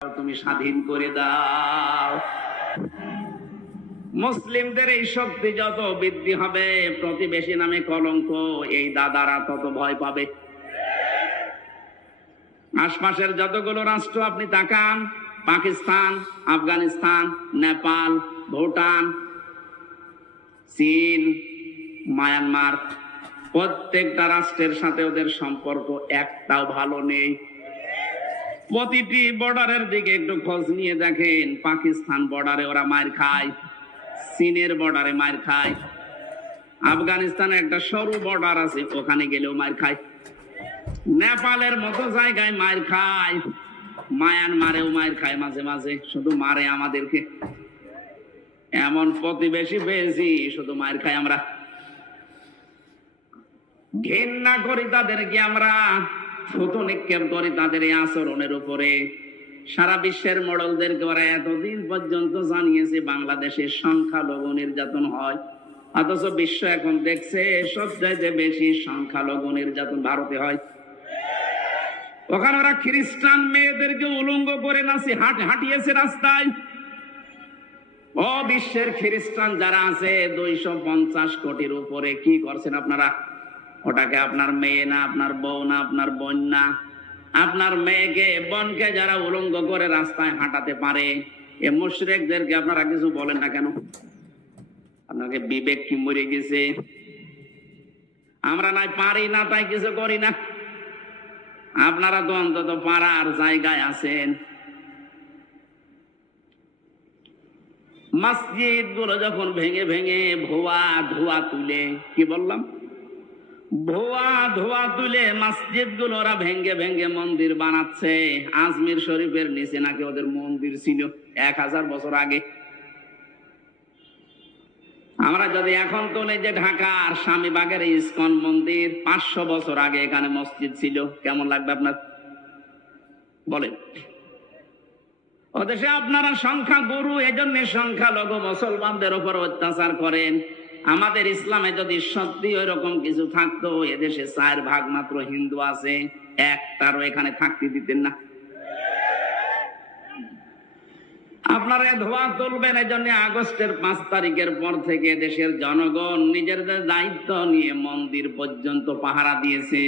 তুমি স্বাধীন করে দাও। মুসলিমদের এই শক্তি যত বৃদ্ধি হবে, প্রতিবেশী নামে কলঙ্ক এই দাদারা তত ভয় পাবে। আশপাশের যতগুলো রাষ্ট্র আপনি তাকান, পাকিস্তান, আফগানিস্তান, নেপাল, ভুটান, চীন, মায়ানমার, প্রত্যেকটা রাষ্ট্রের সাথে ওদের সম্পর্ক একটাও ভালো নেই। প্রতিটি বর্ডারের দিকে একটু খোঁজ নিয়ে দেখেন, পাকিস্তান বর্ডারে ওরা মার খায়, চীনের বর্ডারে মার খায়, আফগানিস্তানে একটা সরু বর্ডার আছে ওখানে গেলেও মার খায়, নেপালের মতো জায়গায় মার খায়, মায়ানমারেও মার খায় মাঝে মাঝে, শুধু মারে আমাদেরকে। এমন প্রতিবেশী পেয়েছি শুধু মার খাই আমরা, ঘৃণা করি তাদেরকে, আমরা থুতু নিক্ষেপ করি তাদের এই আচরণের উপরে। সারা বিশ্বের মডেলদেরকে ওরা এতদিন পর্যন্ত জানিয়েছে বাংলাদেশের সংখ্যালঘু নির্যাতন হয়, অথচ বিশ্ব এখন দেখছে সবচাইতে বেশি সংখ্যালঘু নির্যাতন ভারতে হয়। ওখানে ওরা খ্রিস্টান মেয়েদেরকে উলঙ্গ করে নাচি হাঁটিয়েছে রাস্তায়। ও বিশ্বের খ্রিস্টান যারা আছে 250 কোটির উপরে, কি করছেন আপনারা? ওটাকে আপনার মেয়ে না, আপনার বউ না, আপনার বোন না, আপনার মেয়েকে বোনকে যারা উলঙ্গ করে রাস্তায় হাঁটাতে পারে, এ মুশরিকদেরকে আপনারা কিছু বলেন না কেন? আপনাকে বিবেক কি মরে গেছে? আমরা নাই পারি না তাই কিছু করি না, আপনারা তো অন্তত পারার জায়গায় আছেন। মসজিদ গুলো যখন ভেঙে ভেঙে ভুয়া ধোয়া তুলে, কি বললাম, ভুয়া ধোয়া তুলে মসজিদ গুলো ওরা ভেঙ্গে ভেঙ্গে মন্দির বানাচ্ছে। আজমির শরীফের নিচে নাকি ওদের মন্দির ছিল 1000 বছর আগে। আমরা যদি এখন তুলে যে ঢাকার স্বামীবাগের ইসকন মন্দির, 500 বছর আগে এখানে মসজিদ ছিল, কেমন লাগবে আপনার বলেন? ওদেশে আপনারা সংখ্যা গুরু, এজন্য সংখ্যালঘু মুসলমানদের উপর অত্যাচার করেন। আমাদের ইসলামে যদি সত্যি ওই রকম কিছু থাকতো, এদেশে 4 ভাগ মাত্র হিন্দু আছে, একটারও এখানে থাকতে দিতেন না। আপনারা ধোয়া তুলবেন, এই জন্য আগস্টের 5 তারিখের পর থেকে দেশের জনগণ নিজেদের দায়িত্ব নিয়ে মন্দির পর্যন্ত পাহারা দিয়েছে।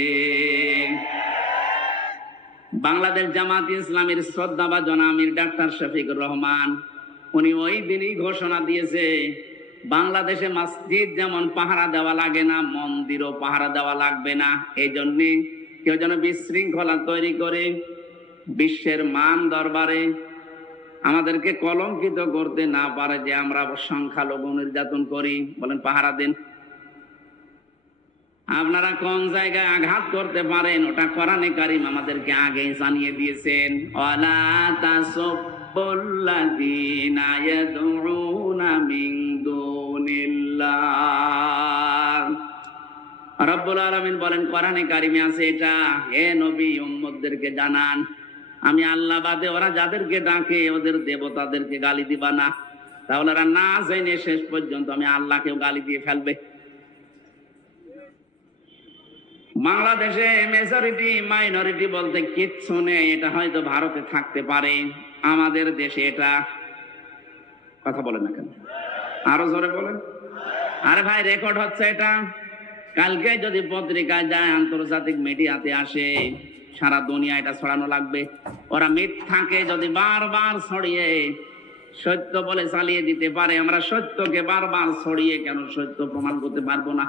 বাংলাদেশ জামাত ইসলামের শ্রদ্ধাভাজন আমির ডাক্তার শফিকুর রহমান, উনি ওই দিনই ঘোষণা দিয়েছে, বাংলাদেশে মসজিদ যেমন পাহারা দেওয়া লাগে না, মন্দিরও পাহারা দেওয়া লাগবে না। এই জন্যে কেউ যেন বিশৃঙ্খলা তৈরি করে বিশ্বের মান দরবারে আমাদেরকে কলঙ্কিত করতে না পারে যে আমরা সংখ্যালঘু নির্যাতন করি। বলেন পাহারা দেন। আপনারা কোন জায়গায় আঘাত করতে পারেন ওটা কোরআনে কারীম আমাদেরকে আগেই জানিয়ে দিয়েছেন। ওয়ালা তাসুবুল্লাযীনা ইয়াদউনা মিন দুনিল্লাহ। রব্বুল আলামিন বলেন কোরআনে কারীমে আছে এটা, হে নবী উম্মতদেরকে জানান, আমি আল্লাহ বাদে ওরা যাদেরকে ডাকে ওদের দেবতাদেরকে গালি দিবা না, তাহলে ওরা না জেনে শেষ পর্যন্ত আমি আল্লাহকেও গালি দিয়ে ফেলবে। বাংলাদেশে মেজরিটি মাইনরিটি বলতে কিচ্ছু নেই, এটা হয়তো ভারতে থাকতে পারে, আমাদের দেশে এটা। কথা বলেন না কেন? আরো জোরে বলেন। আরে ভাই রেকর্ড হচ্ছে এটা, কালকে যদি পত্রিকায় যায়, আন্তর্জাতিক মিডিয়াতে আসে, সারা দুনিয়া এটা ছড়ানো লাগবে। ওরা মিথ্যাকে যদি বারবার ছড়িয়ে সত্য বলে চালিয়ে দিতে পারে, আমরা সত্যকে বারবার ছড়িয়ে কেন সত্য প্রমাণ করতে পারবো না?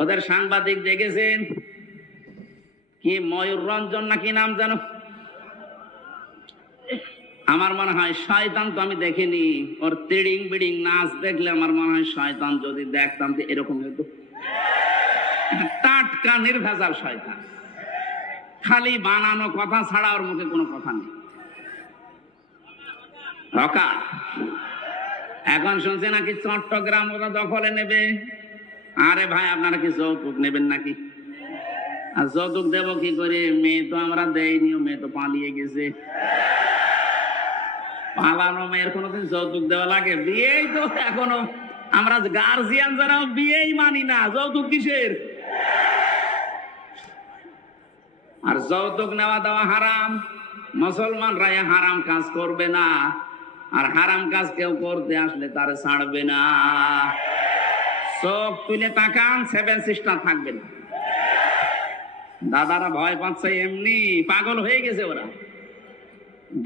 ওদের সাংবাদিক দেখেছেন কি, ময়ূর রঞ্জন নাকি নাম জানো, আমার মনে হয় শয়তান, তো আমি দেখিনি, ওর তিড়িং বিড়িং নাচ দেখলে আমার মনে হয় শয়তান যদি দেখতাম তো এরকম হতো। টাটকা নির্ভেজাল শয়তান, খালি বানানো কথা ছাড়া ওর মুখে কোনো কথা নেই। এখন শুনছে নাকি চট্টগ্রাম ওরা দখলে নেবে। আরে ভাই আপনারা কি যৌতুক নেবেন নাকি? আর যৌতুক দেব কি করে? মেয়ে তো আমরা দেইনি, মেয়ে তো পালিয়ে গেছে। পালানো মেয়ের কোনোদিন যৌতুক দেওয়া লাগে? বিয়েই তো এখনো আমরা গার্জিয়ান যারা বিয়েই মানি না, যৌতুক কিসের? আর যৌতুক নেওয়া দেওয়া হারাম। মুসলমানরা হারাম কাজ করবে না, আর হারাম কাজ কেউ করতে আসলে তারে ছাড়বে না। চোখ তুলে তাকান, 7 সিস্টার থাকবে না। দাদারা ভয় পাচ্ছে, এমনি পাগল হয়ে গেছে ওরা।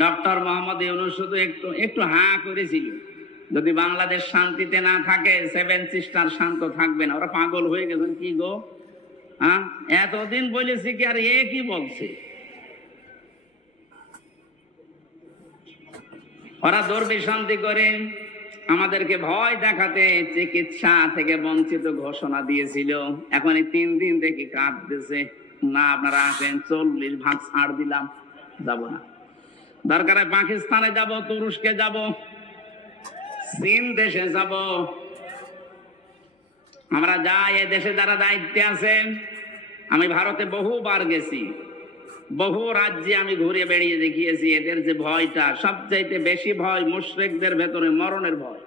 ডক্টর মোহাম্মদ ইউনূস শুধু একটু হাঁ করেছিল, যদি বাংলাদেশ শান্তিতে না থাকে 7 সিস্টার শান্ত থাকবে না। ওরা পাগল হয়ে গেছেন। কি গো, হ্যাঁ, এতদিন বলেছি কি, আর এ কি বলছে? ওরা দুর্বিসন্ধি করে আমাদেরকে ভয় দেখাতে চিকিৎসা থেকে বঞ্চিত ঘোষণা দিয়েছিল। এখন এই 3 দিন থেকে কাঁদতেছে, না আপনারা আসেন, 40 ভাগ ছাড় দিলাম, যাব না। দরকারে পাকিস্তানে যাব, তুরস্কে যাব, চীন দেশে যাব। আমরা যাই, এ দেশে যারা দায়িত্বে আছেন, আমি ভারতে বহুবার গেছি, বহু রাজ্যে আমি ঘুরে বেড়িয়ে দেখিয়েছি। এদের যে ভয়টা, সবচাইতে বেশি ভয় মুশরিকদের ভেতরে মরণের ভয়।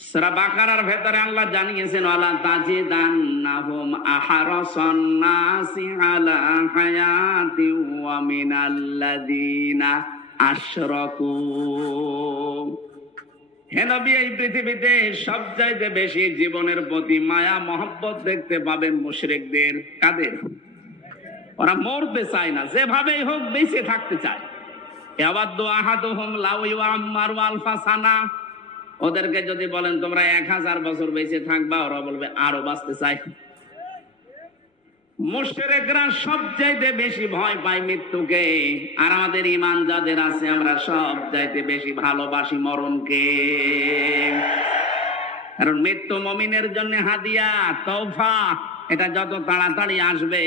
সূরা বাকারার ভেতরে আল্লাহ জানিয়েছেন, ওয়ালা তাজিদান্নাহুম আহরাসান নাসি আলা হায়াতি ওয়া মিনাল্লাযিনা আশরাকু। হে নবী, এই পৃথিবীতে সবচাইতে বেশি জীবনের প্রতি মায়া মহব্বত দেখতে পাবেন মুশরিকদের। কাদের? ওরা মরতে চায় না, যেভাবেই হোক বেঁচে থাকতে চায়। ইয়াওয়াদু আহাদুহুম লাউ ইউআম্মারু আলফা সানা। ওদেরকে যদি বলেন তোমরা 1000 বছর বেঁচে থাকবা, ওরা বলবে আরো বাঁচতে চাই। মুশরিকরা সবচাইতে বেশি ভয় পায় মৃত্যুকে, আর আমাদের ঈমান যাদের আছে আমরা সবচাইতে বেশি ভালোবাসি মরণকে। কারণ মৃত্যু মুমিনের জন্য হাদিয়া, তওফা। এটা যত তাড়াতাড়ি আসবে,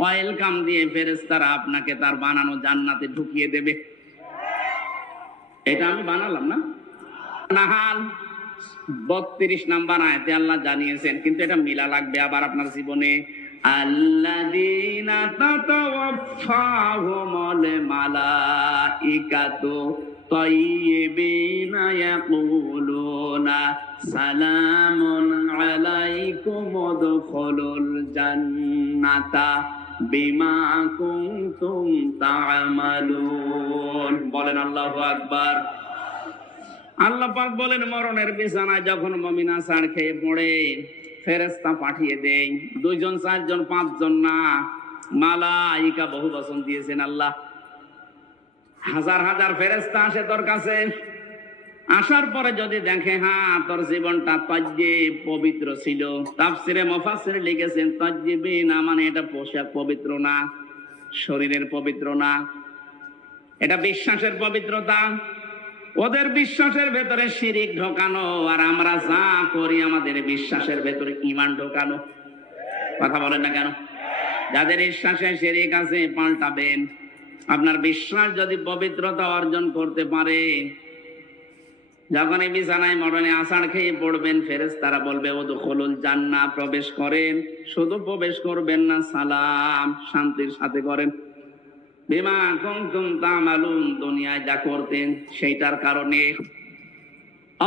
ওয়েলকাম দিয়ে ফেরেশতারা আপনাকে তার বানানো জান্নাতে ঢুকিয়ে দেবে। এটা আমি বানালাম না। নাহাল 32 নাম্বার আয়াতে আল্লাহ জানিয়েছেন, কিন্তু এটা মিলা লাগবে আবার আপনার জীবনে। আল্লাযীনা তাতাওয়াফাহুমুল মালাইকাতু তাইয়্যিবিনা ইয়াকুলুনা সালামুন আলাইকুম উদখুলুল জান্নাতা বিমা কুনতুম তা'মালুন। বলেন আল্লাহু আকবার। আল্লাহ পাক বলেন, মরণের বিছানায় যখন মুমিন আছাড় খেয়ে পড়ে, ফেরেশতা পাঠিয়ে দেয়। 2 জন 4 জন 5 জন না, মালাইকা বহু বচন দিয়েছেন আল্লাহ। হাজার হাজার ফেরেশতা আসে তোর কাছে। আসার পরে যদি দেখে হ্যাঁ তোর জীবনটা তাজ্জিব পবিত্র ছিল, তাফসিরে মুফাসসির লিখেছেন তাজ্জিবিন মানে এটা পোশাক পবিত্র না, শরীরের পবিত্র না, এটা বিশ্বাসের পবিত্রতা। ওদের বিশ্বাসের ভেতরে শিরিক ঢোকানো, আর আমরা যা করি আমাদের বিশ্বাসের ভেতরে ঈমান ঢোকানো। কথা বলেন না কেন? যাদের বিশ্বাসে শিরিক আছে পাল্টাবেন। আপনার বিশ্বাস যদি পবিত্রতা অর্জন করতে পারে, যখন এই বিছানায় মরণে আছাড় খেয়ে পড়বেন, ফেরেশতারা বলবে উদখুলুল জান্নাহ, প্রবেশ করেন। শুধু প্রবেশ করবেন না, সালাম, শান্তির সাথে করেন। বিমা কুনতুম তা'মালুন, দুনিয়ায় যা করতেন সেইটার কারণে।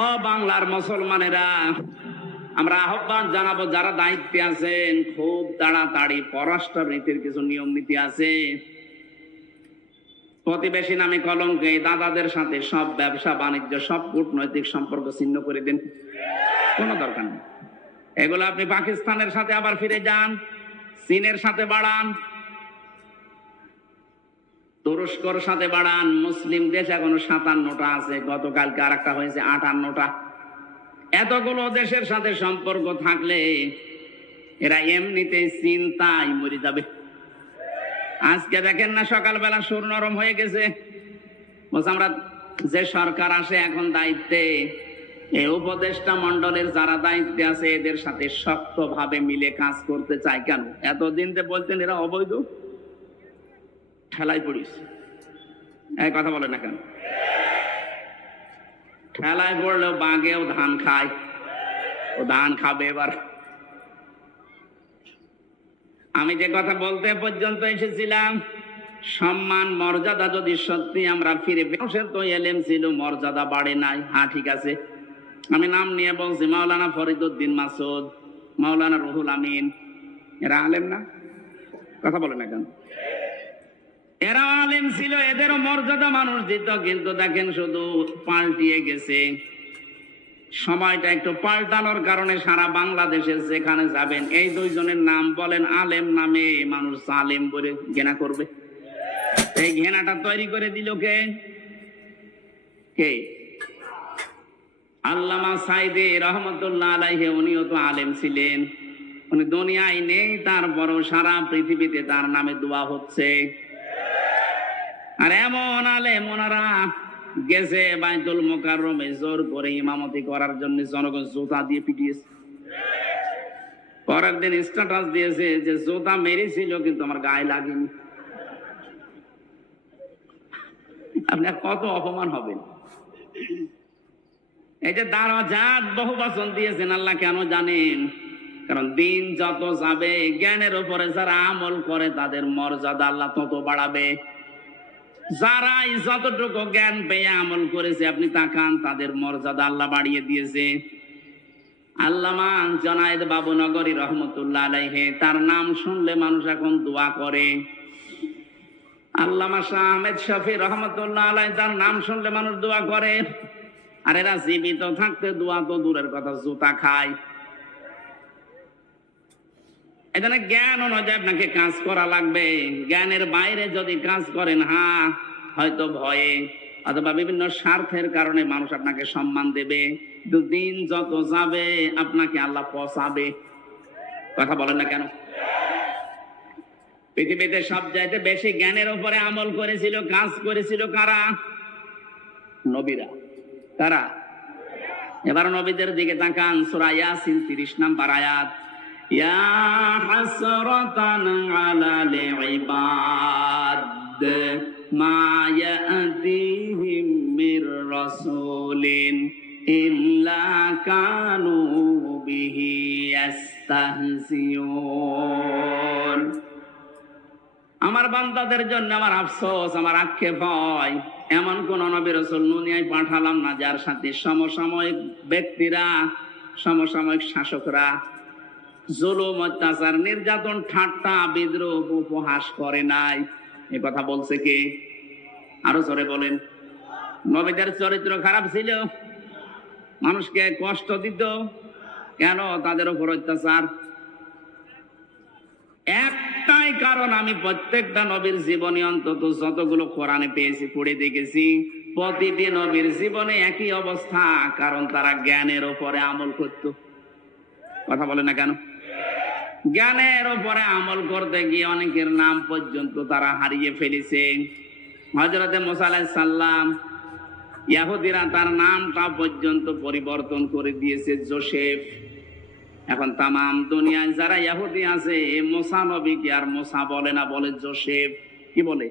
ও বাংলার মুসলমানেরা, আমরা আহ্বান জানাবো, যারা দায়িত্বে আছেন, খুব তাড়াতাড়ি পররাষ্ট্র নীতির কিছু নিয়ম নীতি আছে। প্রতিবেশী নামে কলঙ্কে দাদাদের সাথে সব ব্যবসা বাণিজ্য, সব কূটনৈতিক সম্পর্ক ছিন্ন করে দিন, কোনো দরকার নেই। এগুলো আপনি পাকিস্তানের সাথে আবার ফিরে যান, চীনের সাথে বাড়ান, তুরস্কর সাথে বাড়ান। মুসলিম দেশ এখনো 57টা আছে, গতকালকে আর একটা হয়েছে 58টা। এতগুলো দেশের সাথে সম্পর্ক থাকলে এরা এমনিতে চিন্তায় মরে যাবে। আজকে দেখেন না, সকালবেলা সুর নরম হয়ে গেছে। আমরা যে সরকার আসে এখন দায়িত্বে, এই উপদেষ্টা মন্ডলের যারা দায়িত্বে আছে এদের সাথে শক্তভাবে মিলে কাজ করতে চায়। কেন? এতদিন যে বলতেন এরা অবৈধ, ঠেলায় পড়িস। এই কথা বলে না কেন? ঠেলায় পড়লেও বাঘেও ধান খায়, ও ধান খাবে এবার। আমি যে কথা বলতে পর্যন্ত এসেছিলাম, সম্মান মর্যাদা যদি সত্যি আমরা ফিরে পেয়ে, তো এলেম ছিল, মর্যাদা বাড়ে নাই। হ্যাঁ ঠিক আছে, আমি নাম নিয়ে বলছি, মাওলানা ফরিদউদ্দিন মাসুদ, মাওলানা রুহুল আমিন, এরা আলেম না? কথা বলে না কেন? আলেম ছিল, এদেরও মর্যাদা মানুষ দিত, কিন্তু দেখেন শুধু পাল্টিয়ে গেছে। সময়টা একটু পাল্টানোর কারণে সারা বাংলাদেশে যেখানে যাবেন এই দুইজনের নাম বলেন, আলেম নামে মানুষ আলেম বলে ঘৃণা করবে। এই ঘৃণাটা তৈরি করে দিল কে? কে? আল্লামা সাইদি রহমতুল্লাহ আলাইহি, উনিও তো আলেম ছিলেন। উনি দুনিয়ায় নেই, তারপরও সারা পৃথিবীতে তার নামে দোয়া হচ্ছে। আর এমন আলেম, ওনারা গেছে বাইতুল মুকাররমে জোর করে ইমামতি করার জন্য, জনগণ জুতা দিয়ে পিটিয়েছে। পরের দিন স্ট্যাটাস দিয়েছে যে জুতা মেরেছিল কিন্তু আমার গায়ে লাগেনি। আপনি কত অপমান হবেন? এই যে দারাজাত বহু বচন দিয়েছেন আল্লাহ, কেন জানেন? কারণ দিন যত যাবে, জ্ঞানের উপরে যারা আমল করে তাদের মর্যাদা আল্লাহ তত বাড়াবে। যারা যতটুকু জ্ঞান পেয়ে আমল করেছে, আপনি তাকান, তাদের মর্যাদা আল্লাহ বাড়িয়ে দিয়েছে। আল্লামা জনায়েদ বাবুনগরী রহমতুল্লাহ আলাইহি, তার নাম শুনলে মানুষ এখন দোয়া করে। আল্লামা শাহ আহমেদ শফি রহমতুল্লাহ আলাইহি, তার নাম শুনলে মানুষ দোয়া করে। আর এরা জীবিত থাকতে দোয়া তো দূরের কথা, জুতা খায়। এখানে জ্ঞান অনুযায়ী আপনাকে কাজ করা লাগবে। জ্ঞানের বাইরে যদি কাজ করেন, হয়তো ভয়ে অথবা বিভিন্ন স্বার্থের কারণে মানুষ আপনাকে সম্মান দেবে, দিন যত যাবে আপনাকে আল্লাহ পচাবে। কথা বলেন না কেন? পৃথিবীতে সবচাইতে বেশি জ্ঞানের উপরে আমল করেছিল, কাজ করেছিল কারা? নবীরা। কারা? এবার নবীদের দিকে তাকান, সূরা ইয়াসিন 30 নম্বর আয়াত। ইয়া হাসরাতান আলাল ইবাদ মা ইয়াতিহিম মির রাসূলিন ইল্লা কানু বিহি ইস্তাহজিউন। আমার বান্দাদের জন্য আমার আফসোস, আমার আক্ষেপ হয়, এমন কোন নবী রাসূল দুনিয়ায় পাঠালাম না যার সাথে সমসাময়িক ব্যক্তিরা, সমসাময়িক শাসকরা জুলুম, অত্যাচার, নির্যাতন, ঠাট্টা, বিদ্রুপ, উপহাস করে নাই। এ কথা বলছে কে? আরো জোরে বলেন। নবীদের চরিত্র খারাপ ছিল, মানুষকে কষ্ট দিত, কেন? তাদের উপর অত্যাচার। একটাই কারণ, আমি প্রত্যেকটা নবীর জীবনে অন্তত যতগুলো কোরআনে পেয়েছি, পড়ে দেখেছি, প্রতিটি নবীর জীবনে একই অবস্থা, কারণ তারা জ্ঞানের উপরে আমল করত। কথা বলে না কেন? জ্ঞানের উপরে আমল করতে গিয়ে অনেকের নাম পর্যন্ত তারা হারিয়ে ফেলেছে। হযরতে মুসা আলাইহিস সালাম, ইহুদিরা তার নামটা পর্যন্ত পরিবর্তন করে দিয়েছে জোসেফ। এখন তামাম দুনিয়ায় যারা ইহুদি আছে, মুসা নবীকে আর মুসা বলে না, বলে জোসেফ। কি বলে?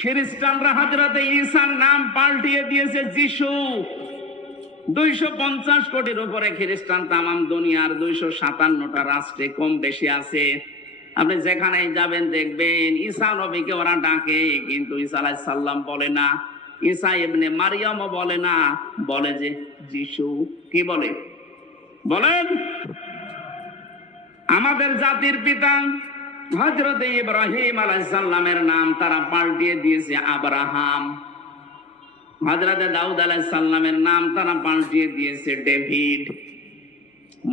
খ্রিস্টানরা হযরতে ঈসার নাম পাল্টিয়ে দিয়েছে যিশু। 250 কোটির উপরে খ্রিস্টান তামাম দুনিয়ার 257টা রাষ্ট্রে কম বেশি আছে। আপনি যেখানেই যাবেন দেখবেন ঈসা নবীকে ওরা ডাকে, কিন্তু ঈসা আলাইহিস সালাম বলে না, ঈসা ইবনে মারইয়ামও বলে না, বলে যে যিশু। কি বলে? বলেন। আমাদের জাতির পিতা হযরতে ইব্রাহিম আলাইহিস সালামের নাম তারা পাল্টিয়ে দিয়েছে আব্রাহাম। হযরতে দাউদ আলাইহিস সালামের নাম তারা পাল্টিয়ে দিয়েছে ডেভিড।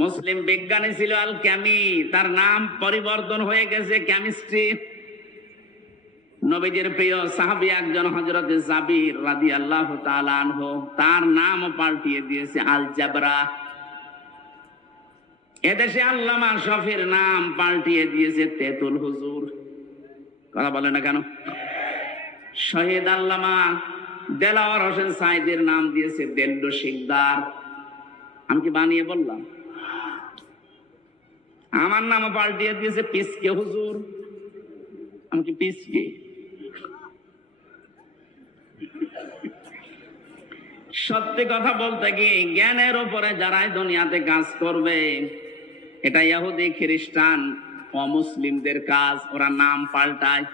মুসলিম বিজ্ঞানী ছিল আল ক্যামি, তার নাম পরিবর্তন হয়ে গেছে কেমিস্ট্রি। নবীজির প্রিয় সাহাবী একজন হযরতে জাবির রাদিয়াল্লাহু তাআলা আনহু, তার নাম পাল্টিয়ে দিয়েছে আল জাবরা। এদেশে আল্লামা শফির নাম পাল্টিয়ে দিয়েছে তেতুল হুজুর। কথা বলে না কেন? শহীদ আল্লামা দেলাওয়ার হোসেন সাইদির নাম দিয়েছে দেল্লু শিকদার। আমি কি বানিয়ে বললাম? আমার নাম পাল্টিয়ে দিয়েছে পিসকে হুজুর। আমি কি পিসকে? সত্যি কথা বলতে কি, জ্ঞানের উপরে যারাই দুনিয়াতে কাজ করবে, এটা ইহুদি, খ্রিস্টান, অমুসলিমদের কাজ। ওরা নাম পাল্টায়,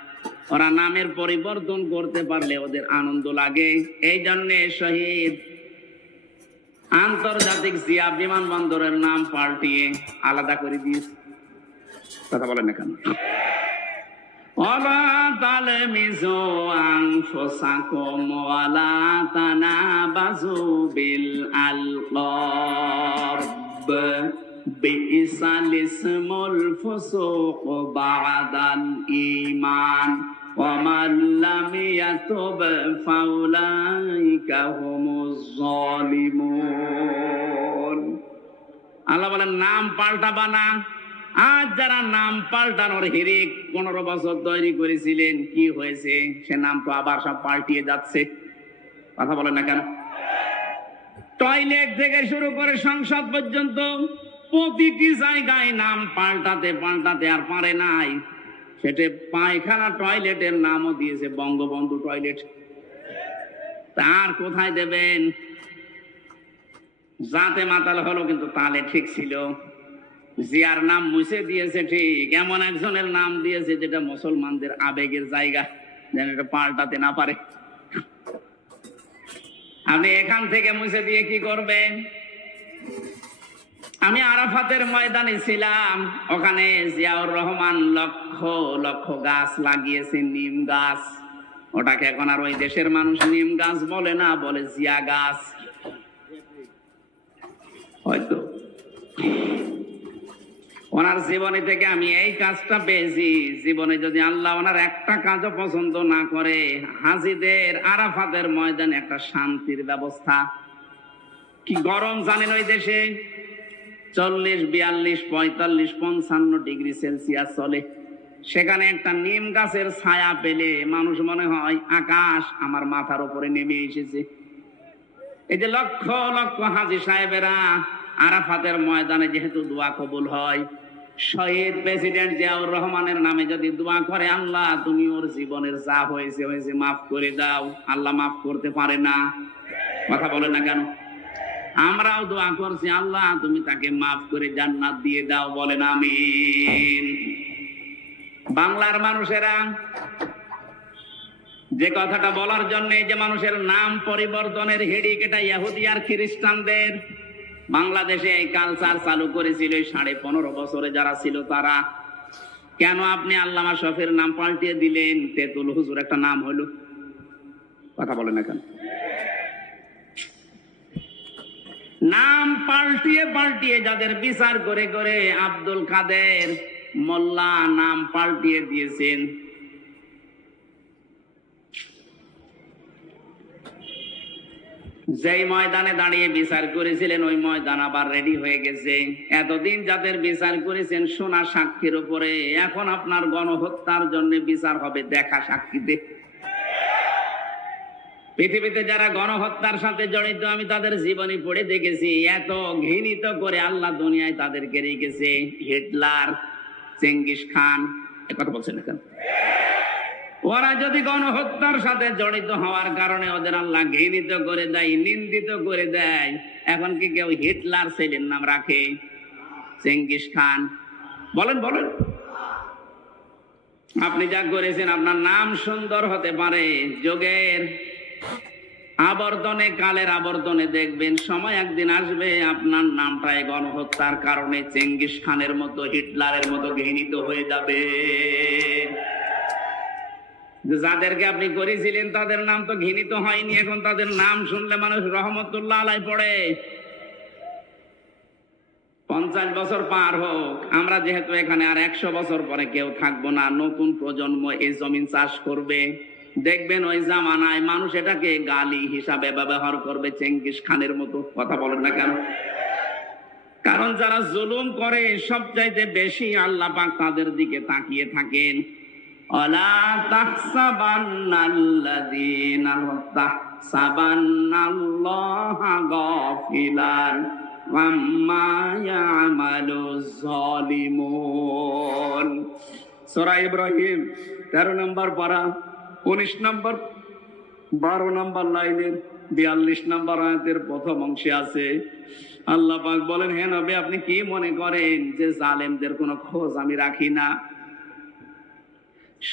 ওরা নামের পরিবর্তন করতে পারলে ওদের আনন্দ লাগে। এই জন্য শহীদ আন্তর্জাতিক জিয়া বিমানবন্দরের নাম পাল্টিয়ে আলাদা করে দিয়েছে। কথা বলেন না কেন? ওয়ালা তালমিজু আনফুসাকুম ওয়ালা তানাবাজু বিল আলকাব বিইসাল ইসমুল ফুসুক বা'দাল ঈমান ওয়া মান লাম ইয়াতুব ফাউলাইকা হুমুজ জালিমুন। আল্লাহ বলেন নাম পাল্টাবা না। আজ যারা নাম পাল্টানোর হিরিক 15 বছর তৈরি করেছিলেন, কি হয়েছে? সে নাম তো আবার সব পাল্টিয়ে যাচ্ছে। কথা বলেন না কেন? টয়লেট থেকে শুরু করে সংসদ পর্যন্ত প্রতিটি জায়গায় নাম পাল্টাতে পাল্টাতে আর পারে নাই। সেটা পায়খানা টয়লেটের নামও দিয়েছে বঙ্গবন্ধু টয়লেট। তার কোথায় দেবেন? জাতে মাতাল হলো, কিন্তু তালে ঠিক ছিল। জিয়ার নাম মুছে দিয়েছে ঠিক, এমন একজনের নাম দিয়েছে যেটা মুসলমানদের আবেগের জায়গা, যেন এটা পাল্টাতে না পারে। আপনি এখান থেকে মুছে দিয়ে কি করবেন? আমি আরাফাতের ময়দানে ছিলাম, ওখানে জিয়াউর রহমান লক্ষ লক্ষ গাছ লাগিয়েছে, নিম গাছ। ওটাকে এখন আর ওই দেশের মানুষ নিম গাছ বলে না, বলে জিয়া গাছ। হয়তো ওনার জীবনী থেকে আমি এই কাজটা পেয়েছি, জীবনে যদি আল্লাহ ওনার একটা কাজও পছন্দ না করে, হাজীদের আরাফাতের ময়দানে একটা শান্তির ব্যবস্থা। কি গরম জানেন ওই দেশে? 40, 42, 45, 55 ডিগ্রি সেলসিয়াস চলে। সেখানে একটা নিম গাছের ছায়া পেলে মানুষ মনে হয় আকাশ আমার মাথার উপরে নেমে এসেছে। এই যে লক্ষ লক্ষ হাজী সাহেবেরা আরাফাতের ময়দানে যেহেতু দোয়া কবুল হয়, শহীদ প্রেসিডেন্ট জিয়াউর রহমানের নামে যদি দোয়া করে, আল্লাহ তুমি ওর জীবনের যা হয়েছে হয়েছে মাফ করে দাও, আল্লাহ মাফ করতে পারে না। কথা বলে না কেন? আমরাও দোয়া করছি, আল্লাহ তুমি তাকে মাফ করে জান্নাত দিয়ে দাও, বলেন আমিন। বাংলার মানুষেরা যে কথাটা বলার জন্য, যে মানুষের নাম পরিবর্তনের হিড়িক, এটা ইহুদি আর খ্রিস্টানদের। বাংলাদেশে এই কালচার চালু করেছিল 15.5 বছরে যারা ছিল তারা। কেন আপনি আল্লামা শফির নাম পাল্টিয়ে দিলেন? তেতুল হুজুর একটা নাম হলো। কথা বলেন না কেন? নাম পাল্টিয়ে পাল্টিয়ে যাদের বিচার করে করে আব্দুল কাদের মোল্লা নাম পাল্টিয়ে দিয়েছেন। যেই ময়দানে দাঁড়িয়ে বিচার করেছিলেন ওই ময়দান আবার রেডি হয়ে গেছে। এতদিন যাদের বিচার করেছেন সোনা সাক্ষীর উপরে, এখন আপনার গণহত্যার জন্য বিচার হবে দেখা সাক্ষীতে। পৃথিবীতে যারা গণহত্যার সাথে জড়িত আমি তাদের জীবনী পড়ে দেখেছি। এত ঘৃণিত করে আল্লাহ দুনিয়ায় তাদেরকে রেখেছে। হিটলার, চেঙ্গিস খান, কথা বলছেন কেন? ওরা যদি গণহত্যার সাথে জড়িত হওয়ার কারণে ওদের আল্লাহ ঘৃণিত করে দেয়, নিন্দিত করে দেয়, এখন কি কেউ হিটলার ছেলের নাম রাখে? Genghis Khan? বলেন বলেন। আপনি যা করেছেন আপনার নাম সুন্দর হতে পারে, যোগের আবর্তনে, কালের আবর্তনে দেখবেন সময় একদিন আসবে আপনার নামটাই গণহত্যার কারণে চেঙ্গিস খানের মতো, হিটলারের মতো ঘৃণিত হয়ে যাবে। যাদেরকে আপনি করেছিলেন তাদের নাম তো ঘৃণিত হয়নি, এখন তাদের নাম শুনলে মানুষ রহমতুল্লাহ আলাই পড়ে। 50 বছর পার হোক, আমরা যেহেতু এখানে আর 100 বছর পরে কেউ থাকবো না, নতুন প্রজন্ম এই জমিন চাষ করবে, দেখবেন ওই জামানায় মানুষ এটাকে গালি হিসাবে ব্যবহার করবে চেঙ্গিস খানের মতো। কথা বলেন না কেন? কারণ যারা জুলুম করে সবচাইতে বেশি আল্লাহ পাক তাদের দিকে তাকিয়ে থাকেন। ওয়ালা তাহসাবান্নাল্লাযীনা তাহসাবান্নাল্লাহা গাফিলান আম্মা ইয়ামালুজ জালিমুন। সূরা ইব্রাহিম 13 নম্বর পারা 19 নম্বর 12 নম্বর লাইনের 42 নম্বর আয়াতের প্রথম অংশে আছে আল্লাহ পাক বলেন, হে নবী আপনি কি মনে করেন যে জালেমদের কোনো খোঁজ আমি রাখি না?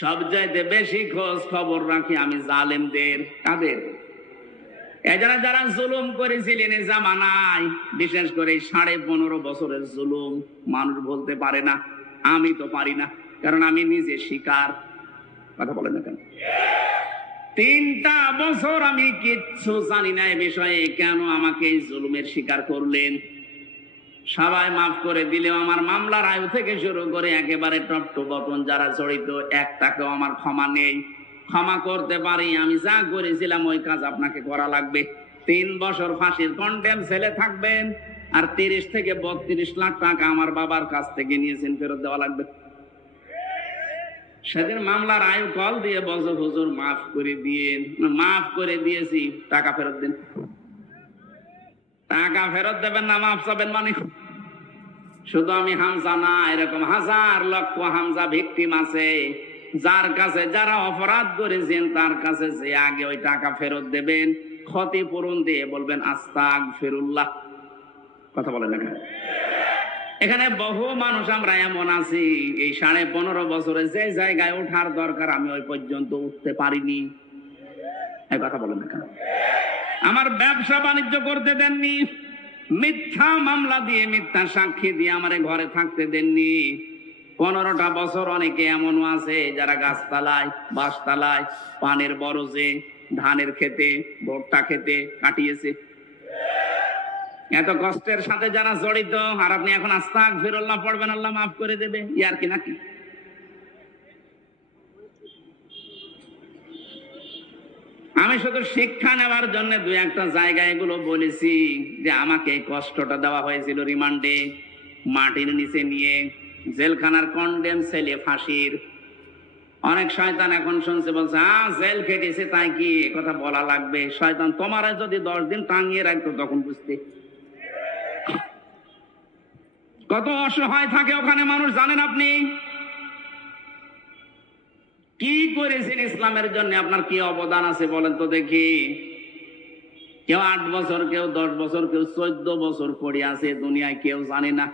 সবচাইতে বেশি খোঁজ খবর রাখি আমি জালেমদের। কাদের? এরা যারা জুলুম করেছিলেন এই জামানায়, বিশেষ করে 15.5 বছরের জুলুম মানুষ বলতে পারে না, আমি তো পারি না, কারণ আমি নিজে শিকার। কথা বলেন না কেন? 3টা বছর আমি কিচ্ছু জানি না এ বিষয়ে, কেন আমাকে এই জুলুমের শিকার করলেন? সবাই মাফ করে দিলেও আমার মামলার আয়ু থেকে শুরু করে একেবারে টপ টু বটন যারা জড়িত, একটাকেও আমার ক্ষমা নেই। ক্ষমা করতে পারি, আমি যা করেছিলাম ওই কাজ আপনাকে করা লাগবে। 3 বছর ফাঁসির কন্ডেম ছেলে থাকবেন, আর 30 থেকে 32 লাখ টাকা আমার বাবার কাছ থেকে নিয়েছেন, ফেরত দেওয়া লাগবে। সেদিন মামলার আয়ু কল দিয়ে বলছো, হুজুর মাফ করে দিয়েন। মাফ করে দিয়েছি, টাকা ফেরত দিন। টাকা ফেরত দেবেন না, মাফ চাবেন মানে? শুধু আমি হামজা না, এরকম হাজার লক্ষ হামজা ভিকটিম আছে, যার কাছে যারা অপরাধ করেছেন তার কাছে যে আগে ওই টাকা ফেরত দেবেন, ক্ষতিপূরণ দিয়ে বলবেন আস্তাগফিরুল্লাহ। কথা বলেন না? এখানে বহু মানুষ আমরা এমন আছি, এই 15.5 বছরে যে জায়গায় ওঠার দরকার আমি ওই পর্যন্ত উঠতে পারিনি। এই কথা বলেন না কেন? আমার ব্যবসা বাণিজ্য করতে দেননি, মিথ্যা মামলা দিয়ে মিথ্যা সাক্ষী দিয়ে আমারে ঘরে থাকতে দেননি। 15টা বছর অনেকে এমনও আছে যারা গাছতলায়, বাঁশতলায়, পানের বরজে, ধানের খেতে, ভুট্টা খেতে কাটিয়েছে। এত কষ্টের সাথে যারা জড়িত, আর আপনি এখন আস্তাগফিরুল্লাহ পড়বেন, আল্লাহ মাফ করে দেবে, ইয়ার কি নাকি? আমি শুধু শিক্ষা নেওয়ার জন্য 2-1টা জায়গা এগুলো বলেছি, যে আমাকে এই কষ্টটা দেওয়া হয়েছিল রিমান্ডে, মাটির নিচে নিয়ে, জেলখানার কন্ডেম ছেলে ফাঁসির। অনেক শয়তান এখন শুনছে, বলছে জেল খেটেছে তাই কি কথা বলা লাগবে? শয়তান তোমার যদি 10 দিন টাঙিয়ে রাখতো তখন বুঝতে। কত অসহায় থাকে ওখানে মানুষ জানেন আপনি? কি করেছেন ইসলামের জন্য, আপনার কি অবদান আছে বলেন তো দেখি? কেউ 8 বছর, কেউ 10 বছর, কেউ 14 বছর পড়ে আছে দুনিয়ায়, কেউ জানে না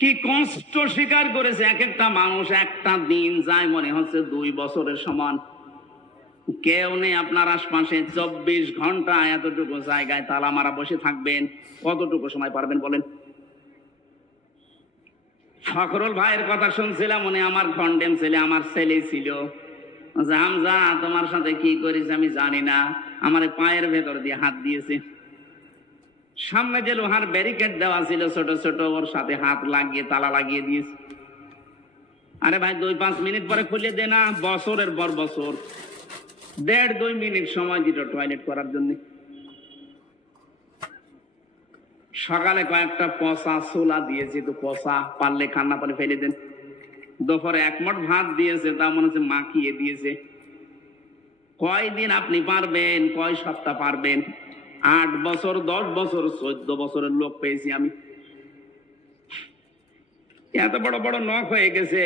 কি কষ্ট স্বীকার করেছে। এক একটা মানুষ, একটা দিন যায় মনে হচ্ছে 2 বছরের সমান। কেউ নেই আপনার আশপাশে, 24 ঘন্টা এতটুকু জায়গায় তালা মারা বসে থাকবেন, কতটুকু সময় পারবেন বলেন? ফখরুল ভাইয়ের কথা শুনছিলাম, উনি আমার কন্ডেম ছেলে, আমার ছেলে ছিল। হামজা তোমার সাথে কি করেছে আমি জানি না, আমার পায়ের ভেতর দিয়ে হাত দিয়েছে। সামনে যে লোহার ব্যারিকেড দেওয়া ছিল ছোট ছোট, ওর সাথে হাত লাগিয়ে তালা লাগিয়ে দিয়েছে। আরে ভাই 2-5 মিনিট পরে খুলে দে না, বছরের পর বছর 1.5-2 মিনিট সময় দিল টয়লেট করার জন্য। সকালে কয়েকটা পচা ছোলা দিয়েছে, তো পচা, পারলে খান, না পারলে ফেলে দেন। দুপুরে 1 মুঠ ভাত দিয়েছে, তা মনে হচ্ছে মাখিয়ে দিয়েছে। কয়দিন আপনি পারবেন, কয় সপ্তাহ পারবেন? 8 বছর, 10 বছর, 14 বছরের লোক পেয়েছি আমি। এত বড় বড় নখ হয়ে গেছে,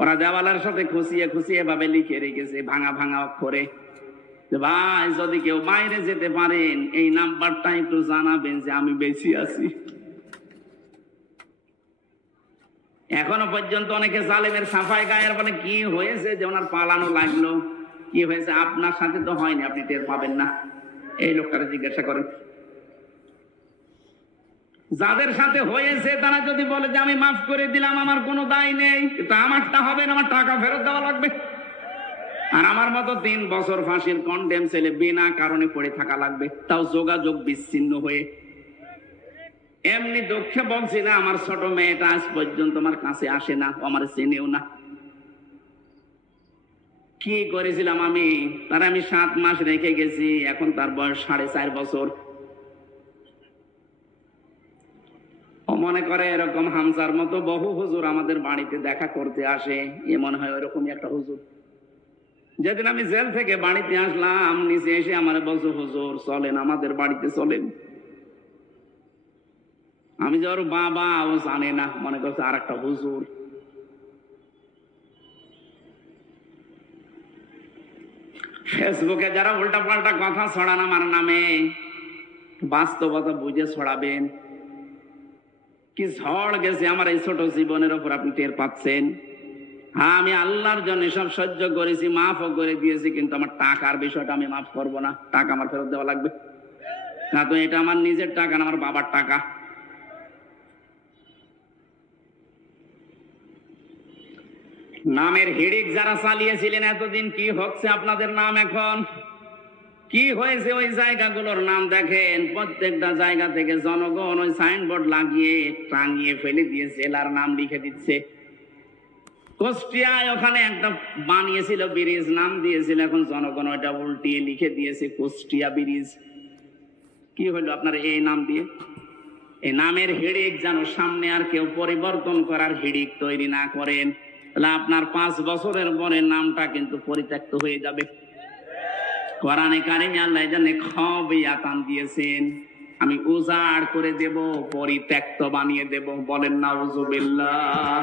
ওরা দেওয়ালার সাথে খুশিয়ে খুশিয়ে ভাবে লিখে রেখেছে ভাঙা ভাঙা অক্ষরে, ভাই যদি কেউ বাইরে যেতে পারেন এই নাম্বারটা একটু জানাবেন যে আমি বেঁচে আছি। এখনো পর্যন্ত অনেকে জালেমের সাফাই গায়ের বলে কি হয়েছে যে ওনার পালানো লাগলো, কি হয়েছে? আপনার সাথে তো হয়নি, আপনি টের পাবেন না। এই লোকটাকে জিজ্ঞাসা করেন। যাদের সাথে হয়েছে তারা যদি বলে যে আমি মাফ করে দিলাম, আমার কোনো দায় নেই, কিন্তু আমারটা হবে না, আমার টাকা ফেরত দেওয়া লাগবে। আর আমার মতো 3 বছর ফাঁসির কন্ডেম ছেলে বিনা কারণে পড়ে থাকা লাগবে, তাও যোগাযোগ বিচ্ছিন্ন হয়ে। এমনি দুঃখে বলছি না, আমার ছোট মেয়েটা আজ পর্যন্ত আমার কাছে আসে না, আমার চেনেও না। কি করেছিলাম আমি? তার আমি 7 মাস রেখে গেছি, এখন তার বয়স 4.5 বছর। ও মনে করে এরকম হামজার মতো বহু হুজুর আমাদের বাড়িতে দেখা করতে আসে, এ মনে হয় ওরকমই একটা হুজুর। যেদিন আমি জেল থেকে বাড়িতে আসলাম, নিচে এসে আমার বলছো, হুজুর চলেন আমাদের বাড়িতে চলেন। আমি যে ওর বাবা, ও জানে না, মনে করছে আর একটা হুজুর। ফেসবুকে যারা উল্টা পাল্টা কথা ছড়ান আমার নামে, বাস্তবতা বুঝে ছড়াবেন। কি ঝড় গেছে আমার এই ছোট জীবনের ওপর, আপনি টের পাচ্ছেন? হ্যাঁ, আমি আল্লাহর জন্য সব সহ্য করেছি, মাফও করে দিয়েছি, কিন্তু আমার টাকার বিষয়টা আমি মাফ করবো না। টাকা আমার ফেরত দেওয়া লাগবে। না তো এটা আমার নিজের টাকা না, আমার বাবার টাকা। নামের হিড়িক যারা চালিয়েছিলেন এতদিন, কি হচ্ছে আপনাদের নাম এখন? কি হয়েছে ওই জায়গাগুলোর নাম দেখেন। প্রত্যেকটা জায়গা থেকে জনগণ ওই সাইনবোর্ড লাগিয়ে টাঙিয়ে ফেলে দিয়ে জেলার নাম লিখে দিচ্ছে। কুষ্টিয়ায় ওখানে একটা বানিয়েছিল ব্রিজ, নাম দিয়েছিল, এখন জনগণ ওইটা উল্টিয়ে লিখে দিয়েছে কুষ্টিয়া ব্রিজ। কি হলো আপনার এই নাম দিয়ে? এই নামের হিড়িক যেন সামনে আর কেউ পরিবর্তন করার হিড়িক তৈরি না করেন, তাহলে আপনার 5 বছরের পরে নামটা কিন্তু পরিত্যক্ত হয়ে যাবে। কোরআনে কারিমে আল্লাহ জানে খবিয়াতান দিয়েছেন, আমি উজাড় করে দেব, পরিত্যক্ত বানিয়ে দেব। বলেন নাউজুবিল্লাহ।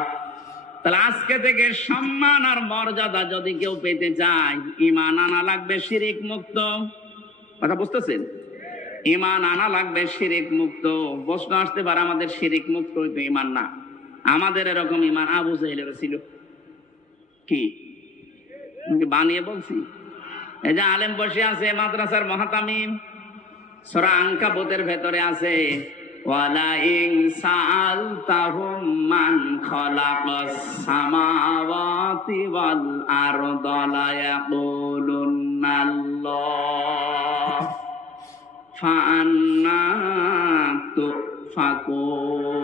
তাহলে আজকে থেকে সম্মান আর মর্যাদা যদি কেউ পেতে চায়, ঈমান আনা লাগবে শিরিক মুক্ত। কথা বুঝতেছেন? ঈমান আনা লাগবে শিরিক মুক্ত। প্রশ্ন আসতে পারে আমাদের শিরিক মুক্ত হইতো ঈমান না, আমাদের এরকম ঈমান আবু জাহেলের ছিল। কি বানিয়ে বলছি? এই যে আলেম বসে আছে মাদ্রাসার মুহতামিম, সূরা আনকাবুতের ভেতরে আছে, ওয়ালা ইন সাআলতাহুম মান খালাকাস সামাওয়াতি ওয়াল আরদা লা ইয়াকুলুন্নাল্লাহ ফাআন্না তুফাকুন।